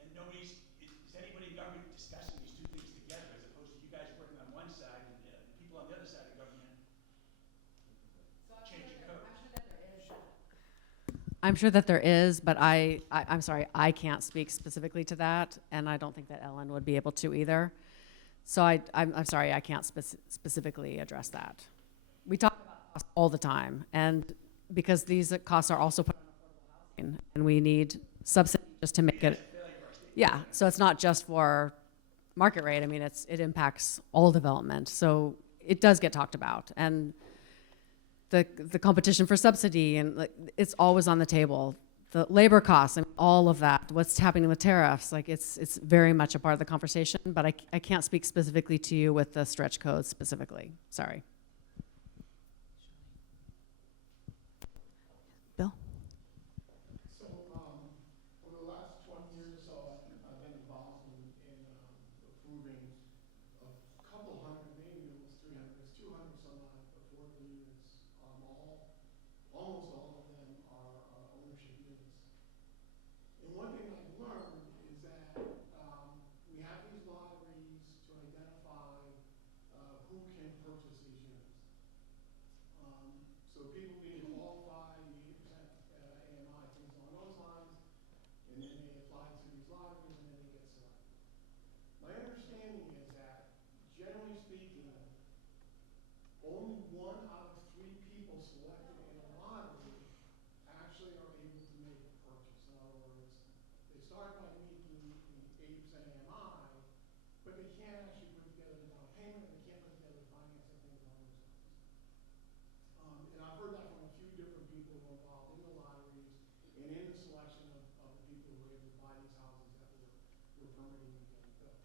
and is anybody in government discussing these two things together as opposed to you guys working on one side and the people on the other side of government changing code? I'm sure that there is, but I'm sorry, I can't speak specifically to that, and I don't think that Ellen would be able to either. So I'm sorry, I can't specifically address that. We talk about costs all the time, and because these costs are also put on affordable housing, and we need subsidies just to make it. Yeah, so it's not just for market rate. I mean, it impacts all development, so it does get talked about, and the competition for subsidy, and like, it's always on the table. The labor costs and all of that, what's happening with tariffs, like it's very much a part of the conversation, but I can't speak specifically to you with the stretch code specifically, sorry. Bill? So, over the last 20 years or so, I've been involved in approving a couple hundred, maybe almost 300, there's 200 some odd affordable units. Almost all of them are ownership units. And one thing I've learned is that we have these lotteries to identify who can purchase these units. So people being qualified, the 80% AMI, things along those lines, and then they apply to these lotteries and then they get selected. My understanding is that, generally speaking, only 1 out of 3 people selected in a lottery actually are able to make a purchase. In other words, they start by making the 80% AMI, but they can't actually put together the down payment, they can't put together the financing, things along those lines. And I've heard that from a few different people who are involved in the lotteries and in the selection of the people who are able to buy these houses that we're permitting and getting built.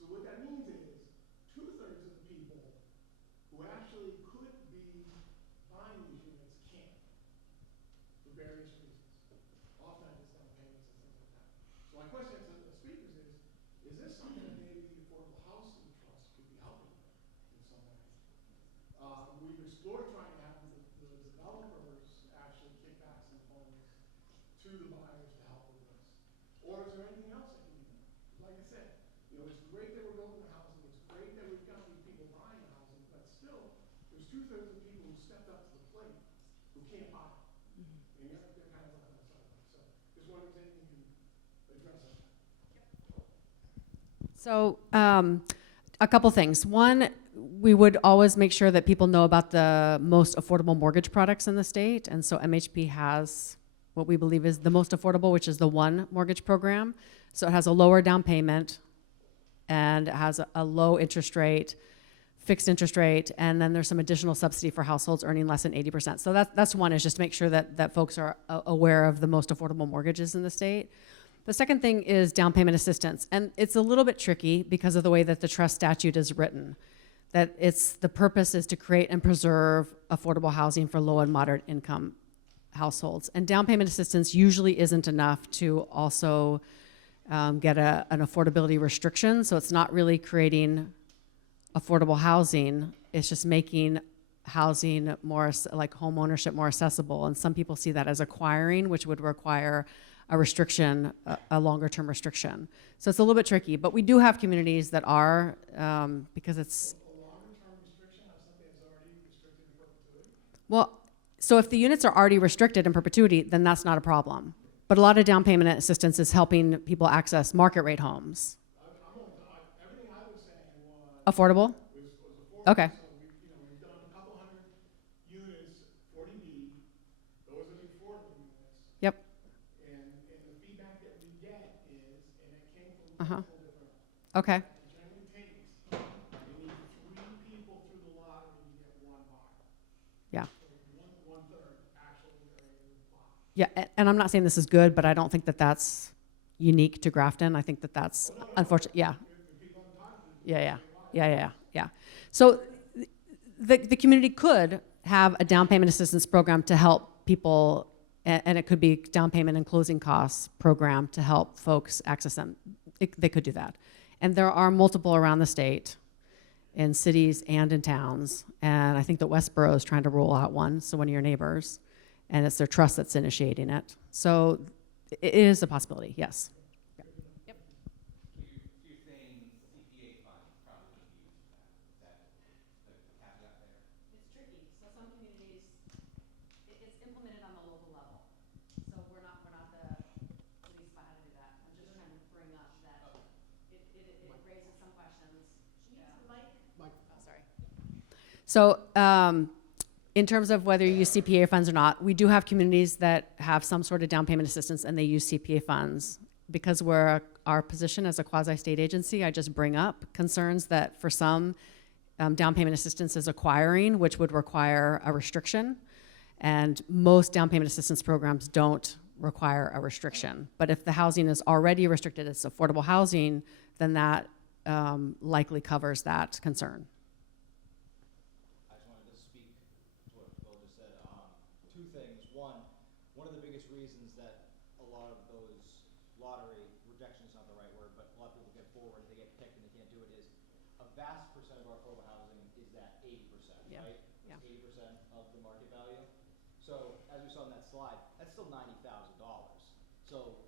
So what that means is 2/3 of the people who actually could be buying these units can't, for various reasons. Often it's down payments and things like that. So my question to the speakers is this something that maybe the Affordable Housing Trust could be helping with in some way? We've explored trying to have the developers actually kick back some funds to the buyers to help with this. Or is there anything else that can be done? Like I said, it's great that we're building the housing, it's great that we've got these people buying the housing, but still, there's 2/3 of the people who stepped up to the plate who can't buy it. And they're kind of left on the sideline. So just wondering if anything can address that. So a couple things. One, we would always make sure that people know about the most affordable mortgage products in the state. And so MHP has what we believe is the most affordable, which is the One Mortgage Program. So it has a lower down payment and it has a low interest rate, fixed interest rate, and then there's some additional subsidy for households earning less than 80%. So that's one, is just to make sure that folks are aware of the most affordable mortgages in the state. The second thing is down payment assistance. And it's a little bit tricky because of the way that the trust statute is written. That the purpose is to create and preserve affordable housing for low and moderate income households. And down payment assistance usually isn't enough to also get an affordability restriction. So it's not really creating affordable housing. It's just making housing more, like home ownership, more accessible. And some people see that as acquiring, which would require a restriction, a longer term restriction. So it's a little bit tricky, but we do have communities that are, because it's. A longer term restriction on something that's already restricted in perpetuity? Well, so if the units are already restricted in perpetuity, then that's not a problem. But a lot of down payment assistance is helping people access market rate homes. Everything I was saying was. Affordable? Was affordable. Okay. So we've done a couple hundred Uh-huh. Okay. Generally paints, you need 3 people through the lot and you get 1 barn. Yeah. So one-third actually are in the lot. Yeah, and I'm not saying this is good, but I don't think that that's unique to Grafton. I think that that's unfortunate. Yeah. Yeah. So the community could have a down payment assistance program to help people, and it could be down payment and closing costs program to help folks access them. They could do that. And there are multiple around the state in cities and in towns. And I think that Westboro is trying to roll out one, so one of your neighbors, and it's their trust that's initiating it. So it is a possibility, yes. You're saying CPA funds probably would be used for that. Is that the caveat there? It's tricky. So some communities, it's implemented on the local level. So we're not the police by how to do that. I'm just trying to bring up that it raises some questions. So in terms of whether you use CPA funds or not, we do have communities that have some sort of down payment assistance and they use CPA funds. Because our position as a quasi-state agency, I just bring up concerns that for some, down payment assistance is acquiring, which would require a restriction. And most down payment assistance programs don't require a restriction. But if the housing is already restricted, it's affordable housing, then that likely covers that concern. I just wanted to speak to what Bill just said. 2 things. One of the biggest reasons that a lot of those lottery, rejection is not the right word, but a lot of people get forward, they get picked and they can't do it, is a vast percent of our affordable housing is that 80%, Yeah. right? Yeah. It's 80% of the market value. So as we saw in that slide, that's still $90,000. So,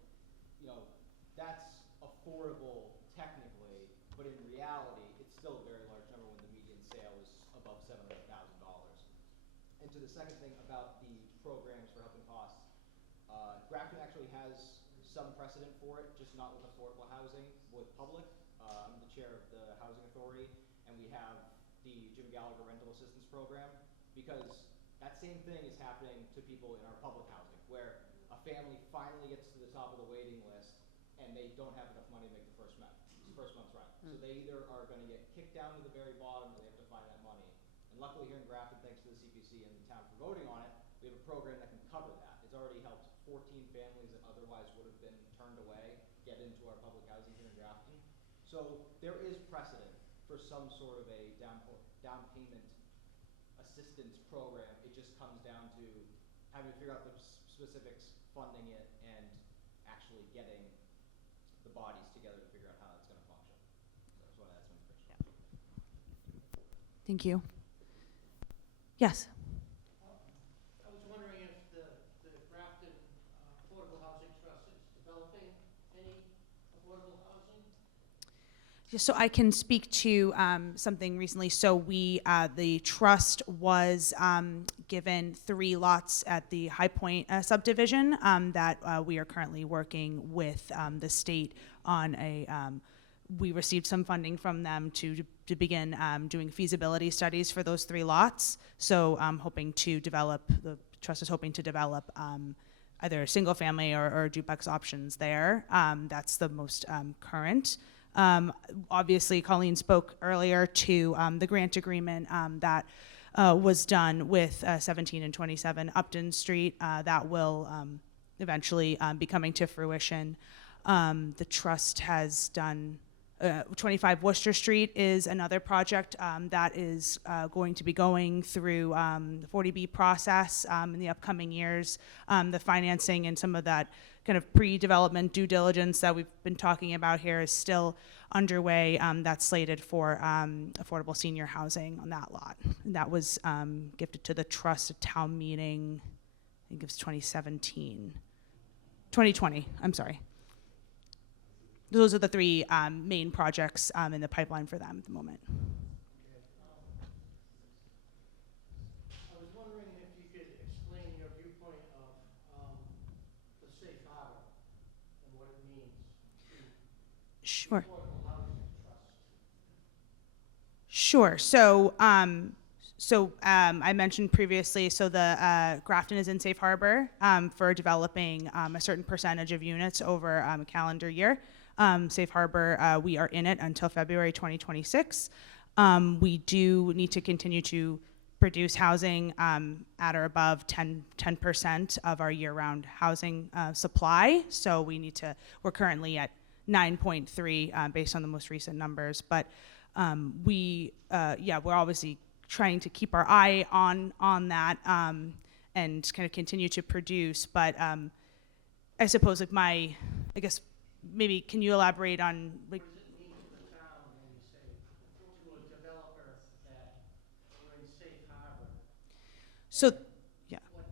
that's affordable technically, but in reality, it's still a very large number when the median sale is above $700,000. And to the second thing about the programs for helping costs, Grafton actually has some precedent for it, just not with affordable housing, with public. I'm the chair of the Housing Authority, and we have the Jim Gallagher Rental Assistance Program, because that same thing is happening to people in our public housing, where a family finally gets to the top of the waiting list and they don't have enough money to make the first month's rent. So they either are going to get kicked down to the very bottom or they have to find that money. And luckily here in Grafton, thanks to the CPC and the town for voting on it, we have a program that can cover that. It's already helped 14 families that otherwise would have been turned away get into our public housing here in Grafton. So there is precedent for some sort of a down payment assistance program. It just comes down to having to figure out the specifics, funding it, and actually getting the bodies together to figure out how that's going to function. So that's why that's information. Thank you. Yes. I was wondering if the Grafton Affordable Housing Trust is developing any affordable housing? So I can speak to something recently. So the trust was given 3 lots at the High Point subdivision that we are currently working with the state on we received some funding from them to begin doing feasibility studies for those 3 lots. So the trust is hoping to develop either single family or duplex options there. That's the most current. Obviously, Colleen spoke earlier to the grant agreement that was done with 17 and 27 Upton Street that will eventually be coming to fruition. The trust has done 25 Worcester Street is another project that is going to be going through the 40B process in the upcoming years. The financing and some of that kind of pre-development due diligence that we've been talking about here is still underway. That's slated for affordable senior housing on that lot. And that was gifted to the trust at town meeting, I think it was 2020, I'm sorry. Those are the 3 main projects in the pipeline for them at the moment. I was wondering if you could explain your viewpoint of the safe harbor and what it means to Sure. affordable housing trust. Sure. So I mentioned previously, so the Grafton is in safe harbor for developing a certain percentage of units over a calendar year. Safe Harbor, we are in it until February 2026. We do need to continue to produce housing at or above 10% of our year-round housing supply. So we're currently at 9.3 based on the most recent numbers. But we're obviously trying to keep our eye on that and kind of continue to produce. But I suppose I guess maybe can you elaborate on like. What does it mean to the town when you say to a developer that we're in safe harbor? So, yeah. What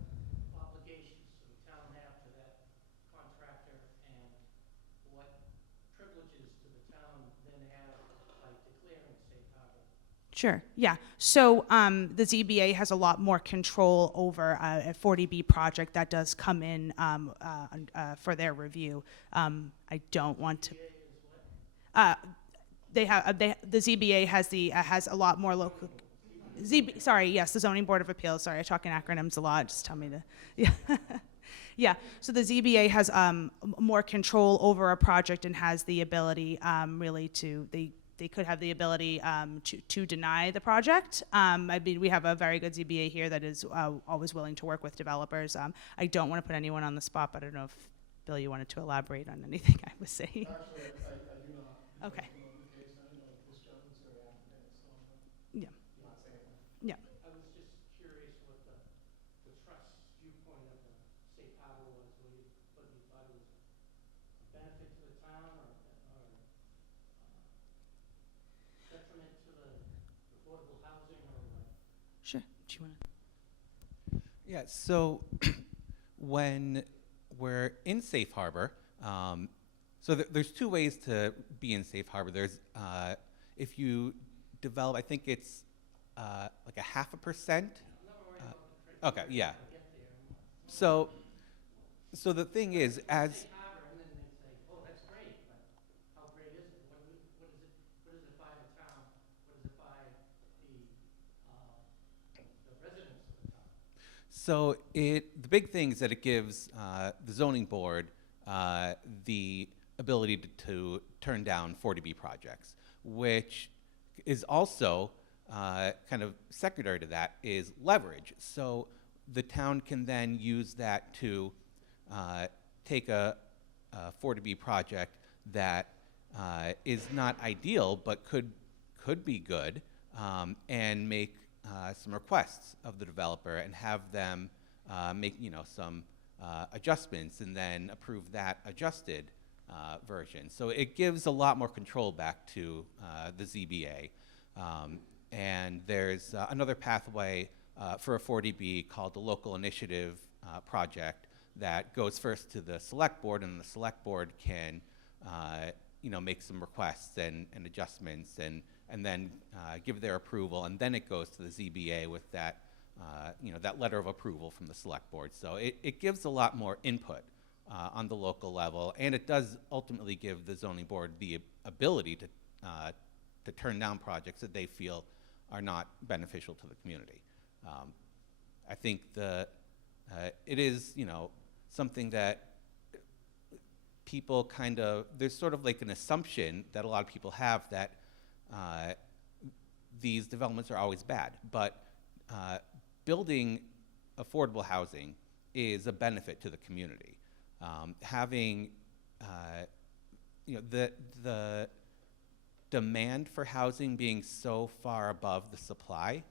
obligations does the town have to that contractor, and what privileges do the town then have by declaring safe harbor? Sure. Yeah. So the ZBA has a lot more control over a 40B project that does come in for their review. I don't want to. The ZBA has a lot more local. The Zoning Board of Appeals. Sorry, I talk in acronyms a lot. Just tell me to. Yeah. Yeah. So the ZBA has more control over a project and has the ability really to they could have the ability to deny the project. I mean, we have a very good ZBA here that is always willing to work with developers. I don't want to put anyone on the spot, but I don't know if, Bill, you wanted to elaborate on anything I was saying. Actually, I do not. Okay. Know the case. I know this gentleman's very academic, so Yeah. I'm not saying anything. Yeah. I was just curious what the trust's viewpoint of the safe harbor was, whether you thought it was a benefit to the town or detriment to the affordable housing or what? Sure. Do you want to? Yeah, so when we're in Safe Harbor, there's two ways to be in Safe Harbor. There's if you develop, I think it's like 0.5%. Okay, yeah. So the thing is, as Safe harbor, and then they say, oh, that's great, but how great is it? What does it buy the town? What does it buy the residents of the town? So the big thing is that it gives the zoning board the ability to turn down 40B projects, which is also kind of secondary to that is leverage. So the town can then use that to take a 40B project that is not ideal but could be good and make some requests of the developer and have them make some adjustments and then approve that adjusted version. So it gives a lot more control back to the ZBA. And there's another pathway for a 40B called the local initiative project that goes first to the select board, and the select board can make some requests and adjustments and then give their approval, and then it goes to the ZBA with that that letter of approval from the select board. So it gives a lot more input on the local level, and it does ultimately give the zoning board the ability to turn down projects that they feel are not beneficial to the community. I think it is something that people there's sort of like an assumption that a lot of people have that these developments are always bad, but building affordable housing is a benefit to the community. Having the demand for housing being so far above the supply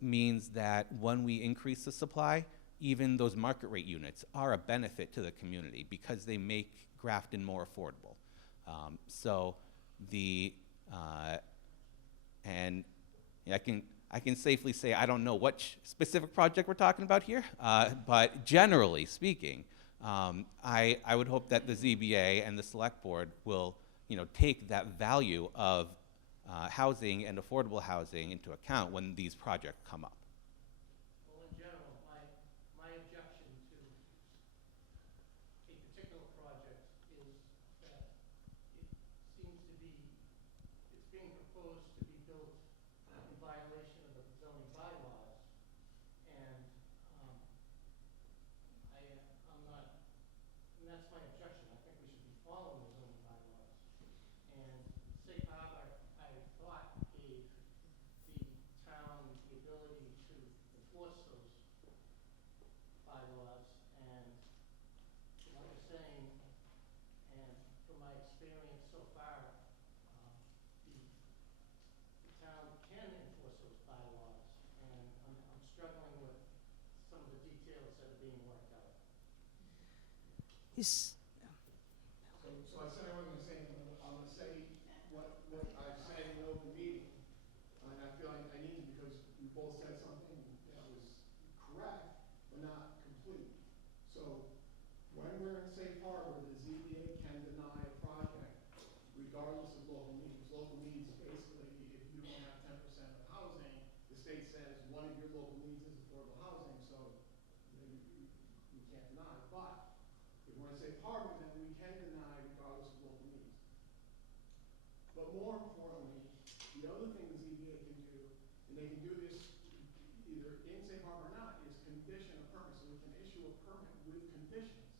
means that when we increase the supply, even those market rate units are a benefit to the community because they make Grafton more affordable. And I can safely say I don't know which specific project we're talking about here, but generally speaking, I would hope that the ZBA and the select board will take that value of housing and affordable housing into account when these projects come up. Well, in general, my objection to a particular project is that it seems to be, it's being proposed to be built in violation of the zoning bylaws, and I'm not, and that's my objection. I think we should be following the zoning bylaws. struggling with some of the details that are being worked out. Is- So I said I wasn't gonna say anything, but I'm gonna say what I've said in open meeting, and I feel like I need to because we both said something that was correct, but not complete. So when we're in safe harbor, the ZBA can deny a project regardless of local needs. Local needs, basically, if you don't have 10% of the housing, the state says one of your local needs is affordable housing, so you can't deny it. But if we're in safe harbor, then we can deny regardless of local needs. But more importantly, the other thing the ZBA can do, and they can do this either in safe harbor or not, is condition a permit. So we can issue a permit with conditions.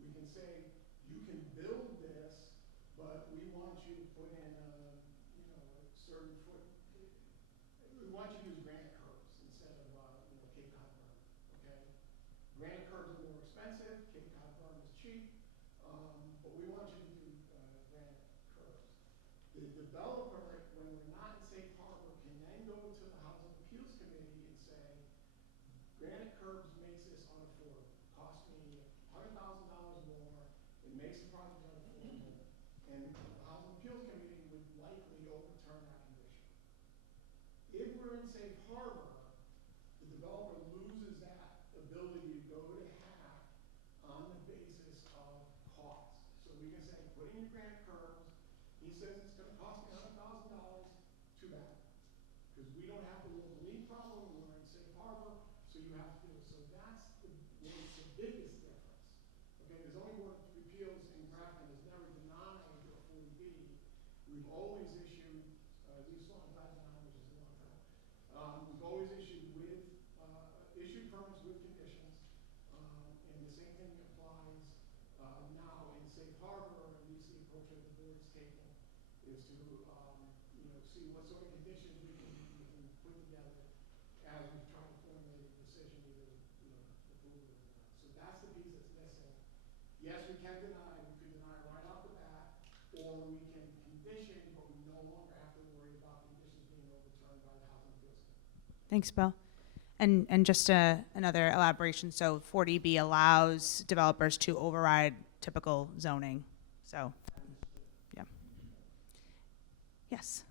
We can say, you can build this, but we want you to put in a, a certain foot, we want you to use granite curbs instead of, Cape Cod berm, okay? Granite curbs are more expensive, Cape Cod berm is cheap, but we want you to do, granite curbs. The developer, when we're not in safe harbor, can then go to the Housing Appeals Committee and say, granite curbs makes this unaffordable, cost me $100,000 more, it makes the project unaffordable, and the Housing Appeals Committee would likely overturn that condition. If we're in safe harbor, the developer loses that ability to go to hack on the basis of cost. So we can say, put in your granite curbs, he says it's gonna cost me $100,000, too bad. Because we don't have the local need problem, we're in safe harbor, so you have to do it. So that's the biggest difference. Okay, there's only Board of Appeals in Grafton has never denied a 40B. We've always issued, at least long as I've been on, which is a long time, we've always issued issued permits with conditions, and the same thing applies now in safe harbor, or at least the approach that the board is taking is to see what sort of conditions we can put together as we try to formulate a decision, either approve it or not. So that's the piece that's missing. Yes, we can deny. We could deny right off the bat, or we can condition, but we no longer have to worry about conditions being overturned by the Housing Appeals Committee. Thanks, Bill. And just another elaboration, so 40B allows developers to override typical zoning. So, yeah. Yes.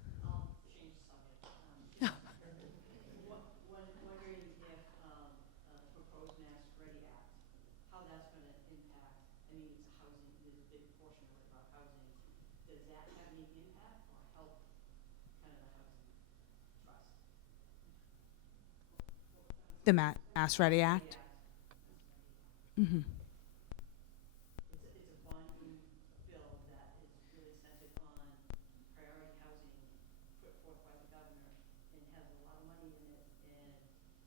Change the subject. Wondering if the proposed Mass Ready Act, how that's going to impact, I mean, it's a housing, there's a big portion of it about housing. Does that have any impact or help kind of the housing trust? The Mass Ready Act. Mm-hmm. It's a bonding bill that is really centered on priority housing put forth by the governor and has a lot of money in it, and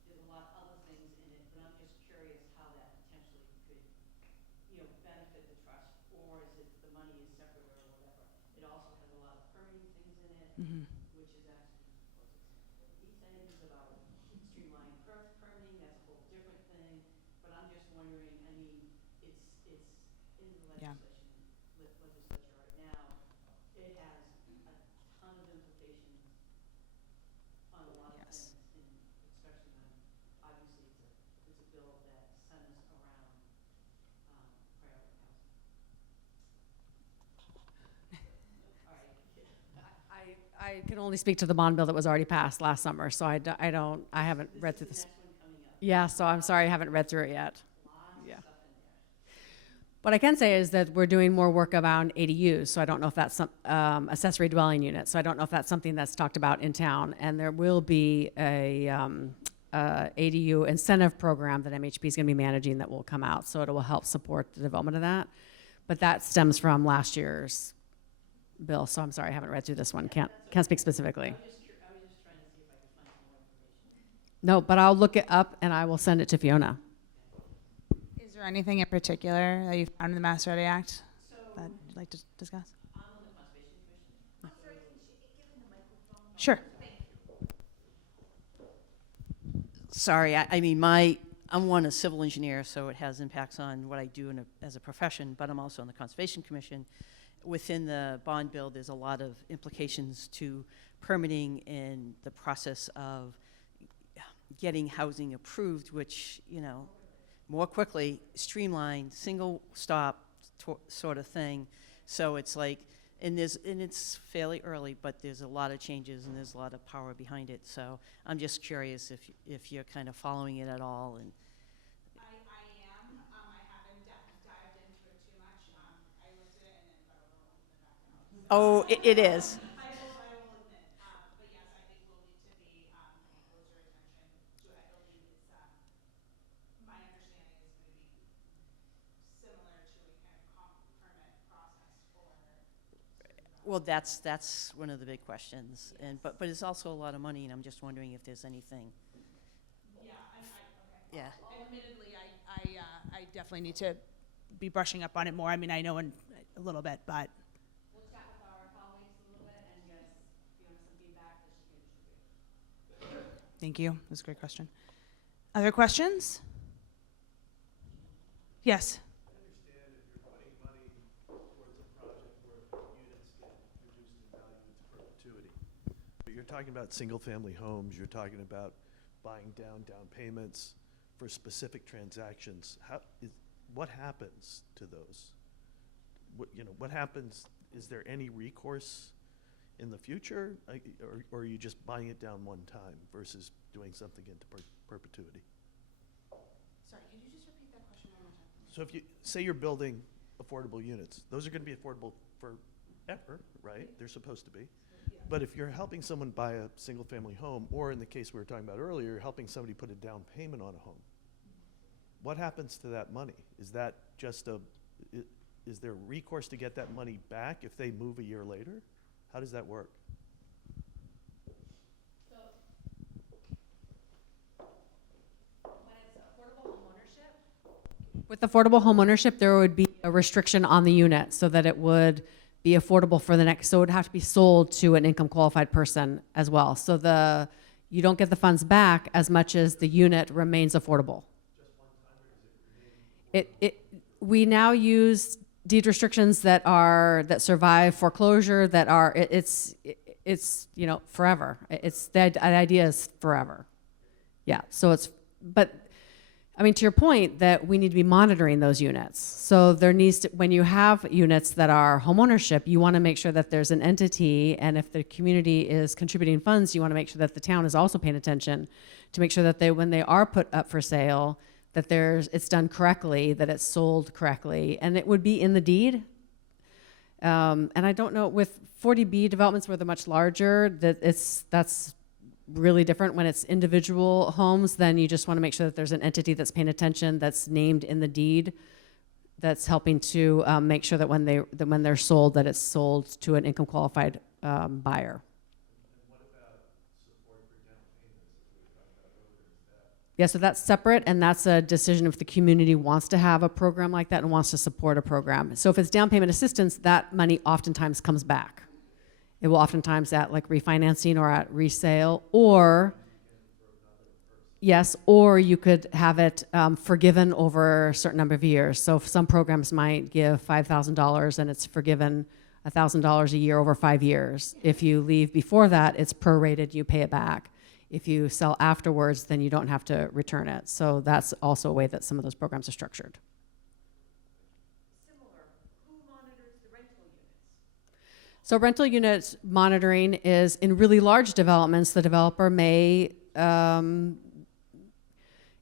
there's a lot of other things in it, but I'm just curious how that potentially could, benefit the trust, or is it the money is separate or whatever. It also has a lot of permitting things in it, Mm-hmm. which is actually, things about streamlining permitting, that's a whole different thing, but I'm just wondering, I mean, it's in the Yeah. legislature right now. It has a ton of implications on a lot of Yes. things, and especially on, obviously, it's a bill that centers around priority housing. All right. I can only speak to the bond bill that was already passed last summer, so I haven't read through this. Next one coming up. Yeah, so I'm sorry, I haven't read through it yet. Lots Yeah. of stuff in there. What I can say is that we're doing more work around ADUs, so I don't know if that's some accessory dwelling units. So I don't know if that's something that's talked about in town. And there will be a ADU incentive program that MHP is going to be managing that will come out, so it will help support the development of that. But that stems from last year's bill, so I'm sorry, I haven't read through this one. Can't speak specifically. I was just trying to see if I could find some more information. No, but I'll look it up and I will send it to Fiona. Is there anything in particular that you found in the Mass Ready Act So, that you'd like to discuss? I'm on the Conservation Commission. I'm sorry, can she give him the microphone? Sure. Sorry, I mean, I'm one, a civil engineer, so it has impacts on what I do as a profession, but I'm also on the Conservation Commission. Within the bond bill, there's a lot of implications to permitting and the process of getting housing approved, which, you know, more quickly, streamlined, single stop sort of thing. So it's like, and it's fairly early, but there's a lot of changes and there's a lot of power behind it. So I'm just curious if you're kind of following it at all. And I am. I haven't dived into it too much. I looked at it and then got overwhelmed and backed out. oh, it is. I will admit. But yes, I think we'll need to be paying closer attention to it. I believe it's, my understanding is going to be similar to a kind of permit process for. Well, that's one of the big questions. And but it's also a lot of money, and I'm just wondering if there's anything. Yeah, okay. Yeah. Admittedly, I definitely need to be brushing up on it more. I mean, I know a little bit, but. We'll chat with our colleagues a little bit and get some feedback that she can distribute. Thank you. That's a great question. Other questions? Yes. I understand if you're putting money towards a project where units get reduced in value into perpetuity. But you're talking about single-family homes, you're talking about buying down payments for specific transactions. What happens to those? What happens, is there any recourse in the future? Or are you just buying it down one time versus doing something into perpetuity? Sorry, could you just repeat that question one more time? So if you, say you're building affordable units, those are gonna be affordable forever, right? They're supposed to be. But if you're helping someone buy a single-family home, or in the case we were talking about earlier, you're helping somebody put a down payment on a home, what happens to that money? Is that just is there recourse to get that money back if they move a year later? How does that work? So, when it's affordable homeownership? With affordable homeownership, there would be a restriction on the unit so that it would be affordable for the next, so it would have to be sold to an income qualified person as well. So you don't get the funds back as much as the unit remains affordable. We now use deed restrictions that survive foreclosure, it's forever. The idea is forever. Yeah, but I mean, to your point that we need to be monitoring those units. So there needs to, when you have units that are homeownership, you want to make sure that there's an entity, and if the community is contributing funds, you want to make sure that the town is also paying attention to make sure that when they are put up for sale, that it's done correctly, that it's sold correctly, and it would be in the deed. And I don't know, with 40B developments where they're much larger, that's really different. When it's individual homes, then you just want to make sure that there's an entity that's paying attention, that's named in the deed, that's helping to make sure that when they're sold, that it's sold to an income qualified buyer. Yeah, so that's separate, and that's a decision if the community wants to have a program like that and wants to support a program. So if it's down payment assistance, that money oftentimes comes back. It will oftentimes at like refinancing or at resale, or yes, or you could have it forgiven over a certain number of years. So if some programs might give $5,000 and it's forgiven $1,000 a year over 5 years. If you leave before that, it's prorated, you pay it back. If you sell afterwards, then you don't have to return it. So that's also a way that some of those programs are structured. Similar, who monitors the rental units? So rental units monitoring is in really large developments, the developer may,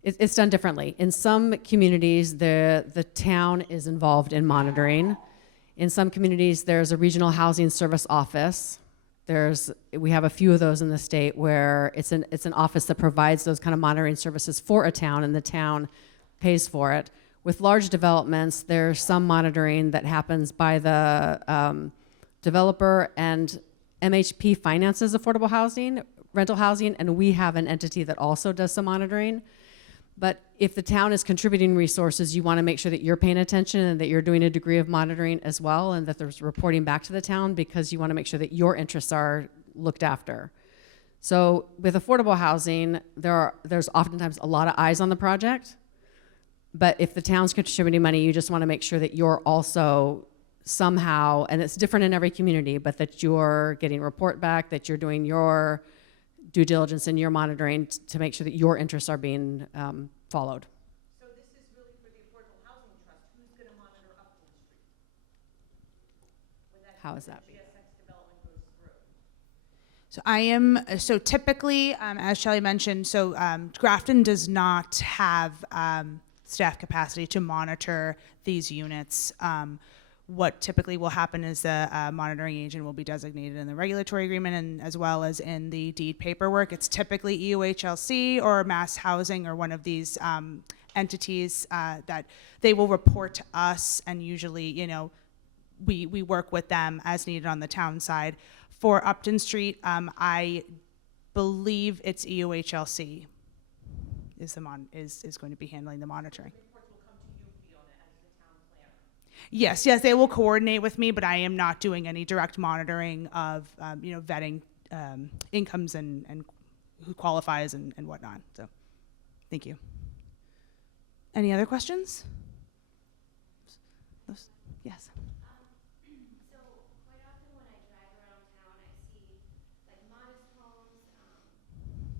it's done differently. In some communities, the town is involved in monitoring. In some communities, there's a regional housing service office. We have a few of those in the state where it's an office that provides those kind of monitoring services for a town, and the town pays for it. With large developments, there's some monitoring that happens by the developer, and MHP finances affordable housing, rental housing, and we have an entity that also does some monitoring. But if the town is contributing resources, you want to make sure that you're paying attention and that you're doing a degree of monitoring as well, and that there's reporting back to the town, because you want to make sure that your interests are looked after. So with affordable housing, there's oftentimes a lot of eyes on the project, but if the town's contributing money, you just want to make sure that you're also somehow, and it's different in every community, but that you're getting report back, that you're doing your due diligence and your monitoring to make sure that your interests are being followed. So this is really for the Affordable Housing Trust. Who's gonna monitor Upton Street? When that How is that when the GSX development goes through? So I am, so typically, as Shelley mentioned, so Grafton does not have staff capacity to monitor these units. What typically will happen is the monitoring agent will be designated in the regulatory agreement and as well as in the deed paperwork. It's typically EUHLC or Mass Housing or one of these entities that they will report to us, and usually, you know, we work with them as needed on the town side. For Upton Street, I believe it's EUHLC is going to be handling the monitoring. Reports will come to you, Fiona, as the town planner. Yes, they will coordinate with me, but I am not doing any direct monitoring of, you know, vetting incomes and who qualifies and whatnot. So, thank you. Any other questions? Yes. So quite often when I drive around town, I see like modest homes,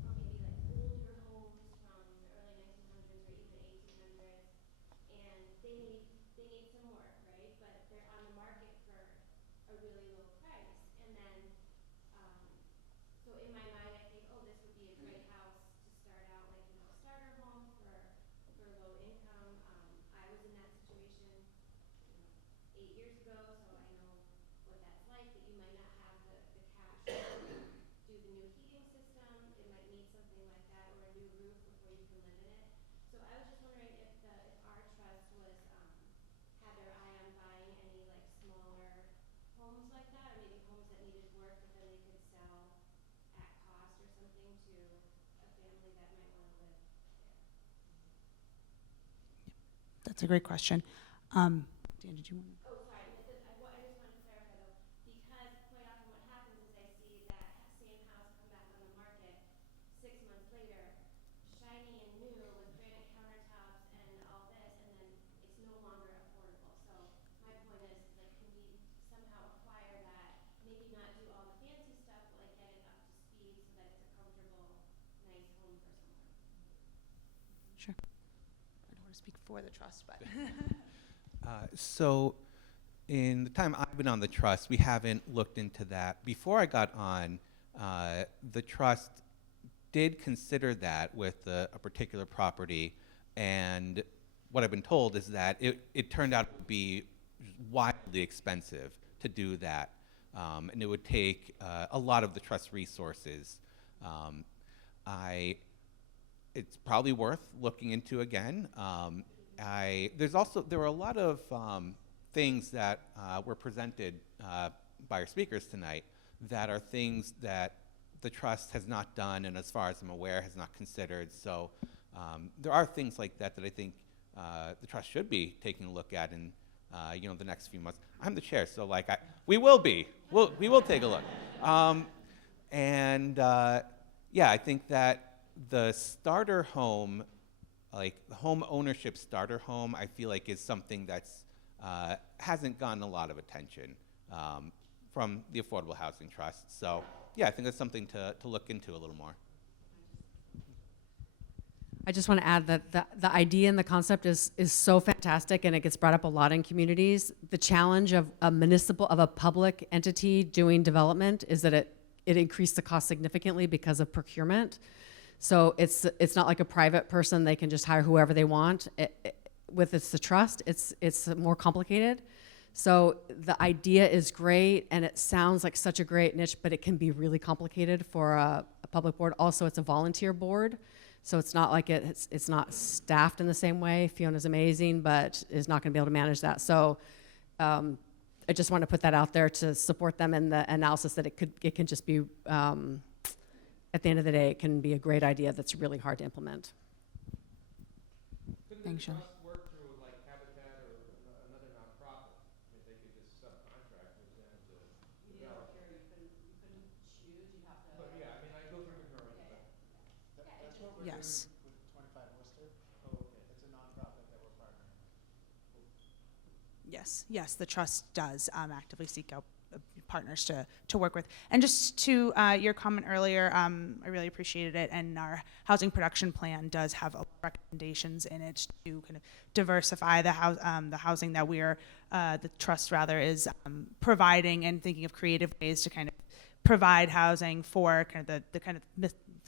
or maybe like older homes from the early 1900s or even 1800s, and they need some work, right? But they're on the market for a really low price, and then so in my mind I think, oh, this would be a great house to start out, like, you know, a starter home for low income. I was in that situation, you know, 8 years ago, so I know what that's like, that you might not have the cash to do the new heating system. It might need something like that or a new roof before you can live in it. So I was just wondering if our trust was had their eye on buying any like smaller homes like that, or maybe homes that needed work but then they could sell at cost or something to a family that might want to live there. That's a great question. Dan, did you want to? Oh, sorry. I just wanted to clarify though, because quite often what happens is I see that same house come back on the market 6 months later, shiny and new with granite countertops and all this, and then it's no longer affordable. So my point is like, can we somehow acquire that? Maybe not do all the fancy stuff, but like get it up to speed so that it's a comfortable, nice home for someone. Sure. I don't want to speak for the trust, but. So in the time I've been on the trust, we haven't looked into that. Before I got on, the trust did consider that with a particular property, and what I've been told is that it turned out to be wildly expensive to do that, and it would take a lot of the trust resources. It's probably worth looking into again. There were a lot of things that were presented by our speakers tonight that are things that the trust has not done, and as far as I'm aware, has not considered. So there are things like that that I think the trust should be taking a look at in you know, the next few months. I'm the chair, so like we will take a look. Yeah, I think that the starter home, like the home ownership starter home, I feel like is something that's hasn't gotten a lot of attention from the Affordable Housing Trust. So yeah, I think that's something to look into a little more. I just want to add that the idea and the concept is so fantastic, and it gets brought up a lot in communities. The challenge of a public entity doing development is that it increased the cost significantly because of procurement. So it's not like a private person, they can just hire whoever they want. With the trust, it's more complicated. So the idea is great, and it sounds like such a great niche, but it can be really complicated for a public board. Also, it's a volunteer board, so it's not like it's not staffed in the same way. Fiona's amazing, but is not going to be able to manage that. So I just want to put that out there to support them in the analysis that it can just be. At the end of the day, it can be a great idea that's really hard to implement. Couldn't the trust work through like Habitat or another nonprofit? I mean, they could just subcontract with them to develop. You couldn't choose, you have to. But yeah, I mean, I go through ignorance, but. That's what we're Yes. doing with 25 Worcester. Oh, okay. It's a nonprofit that we're partnering. Yes, the trust does actively seek out partners to work with. And just to your comment earlier, I really appreciated it, and our housing production plan does have recommendations in it to kind of diversify the housing that the trust rather is providing, and thinking of creative ways to kind of provide housing for kind of the kind of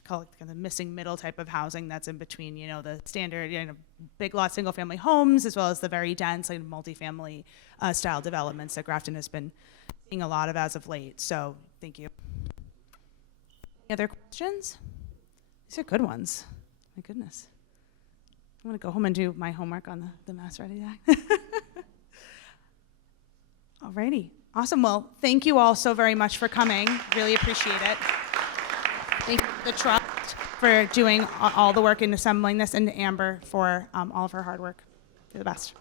call it kind of missing middle type of housing that's in between, the standard, big lot single family homes, as well as the very dense like multifamily style developments that Grafton has been seeing a lot of as of late. So thank you. Any other questions? These are good ones. My goodness. I want to go home and do my homework on the Mass Ready Act. Alrighty. Awesome. Well, thank you all so very much for coming. Really appreciate it. Thank you to the trust for doing all the work in assembling this, and to Amber for all of her hard work. You're the best.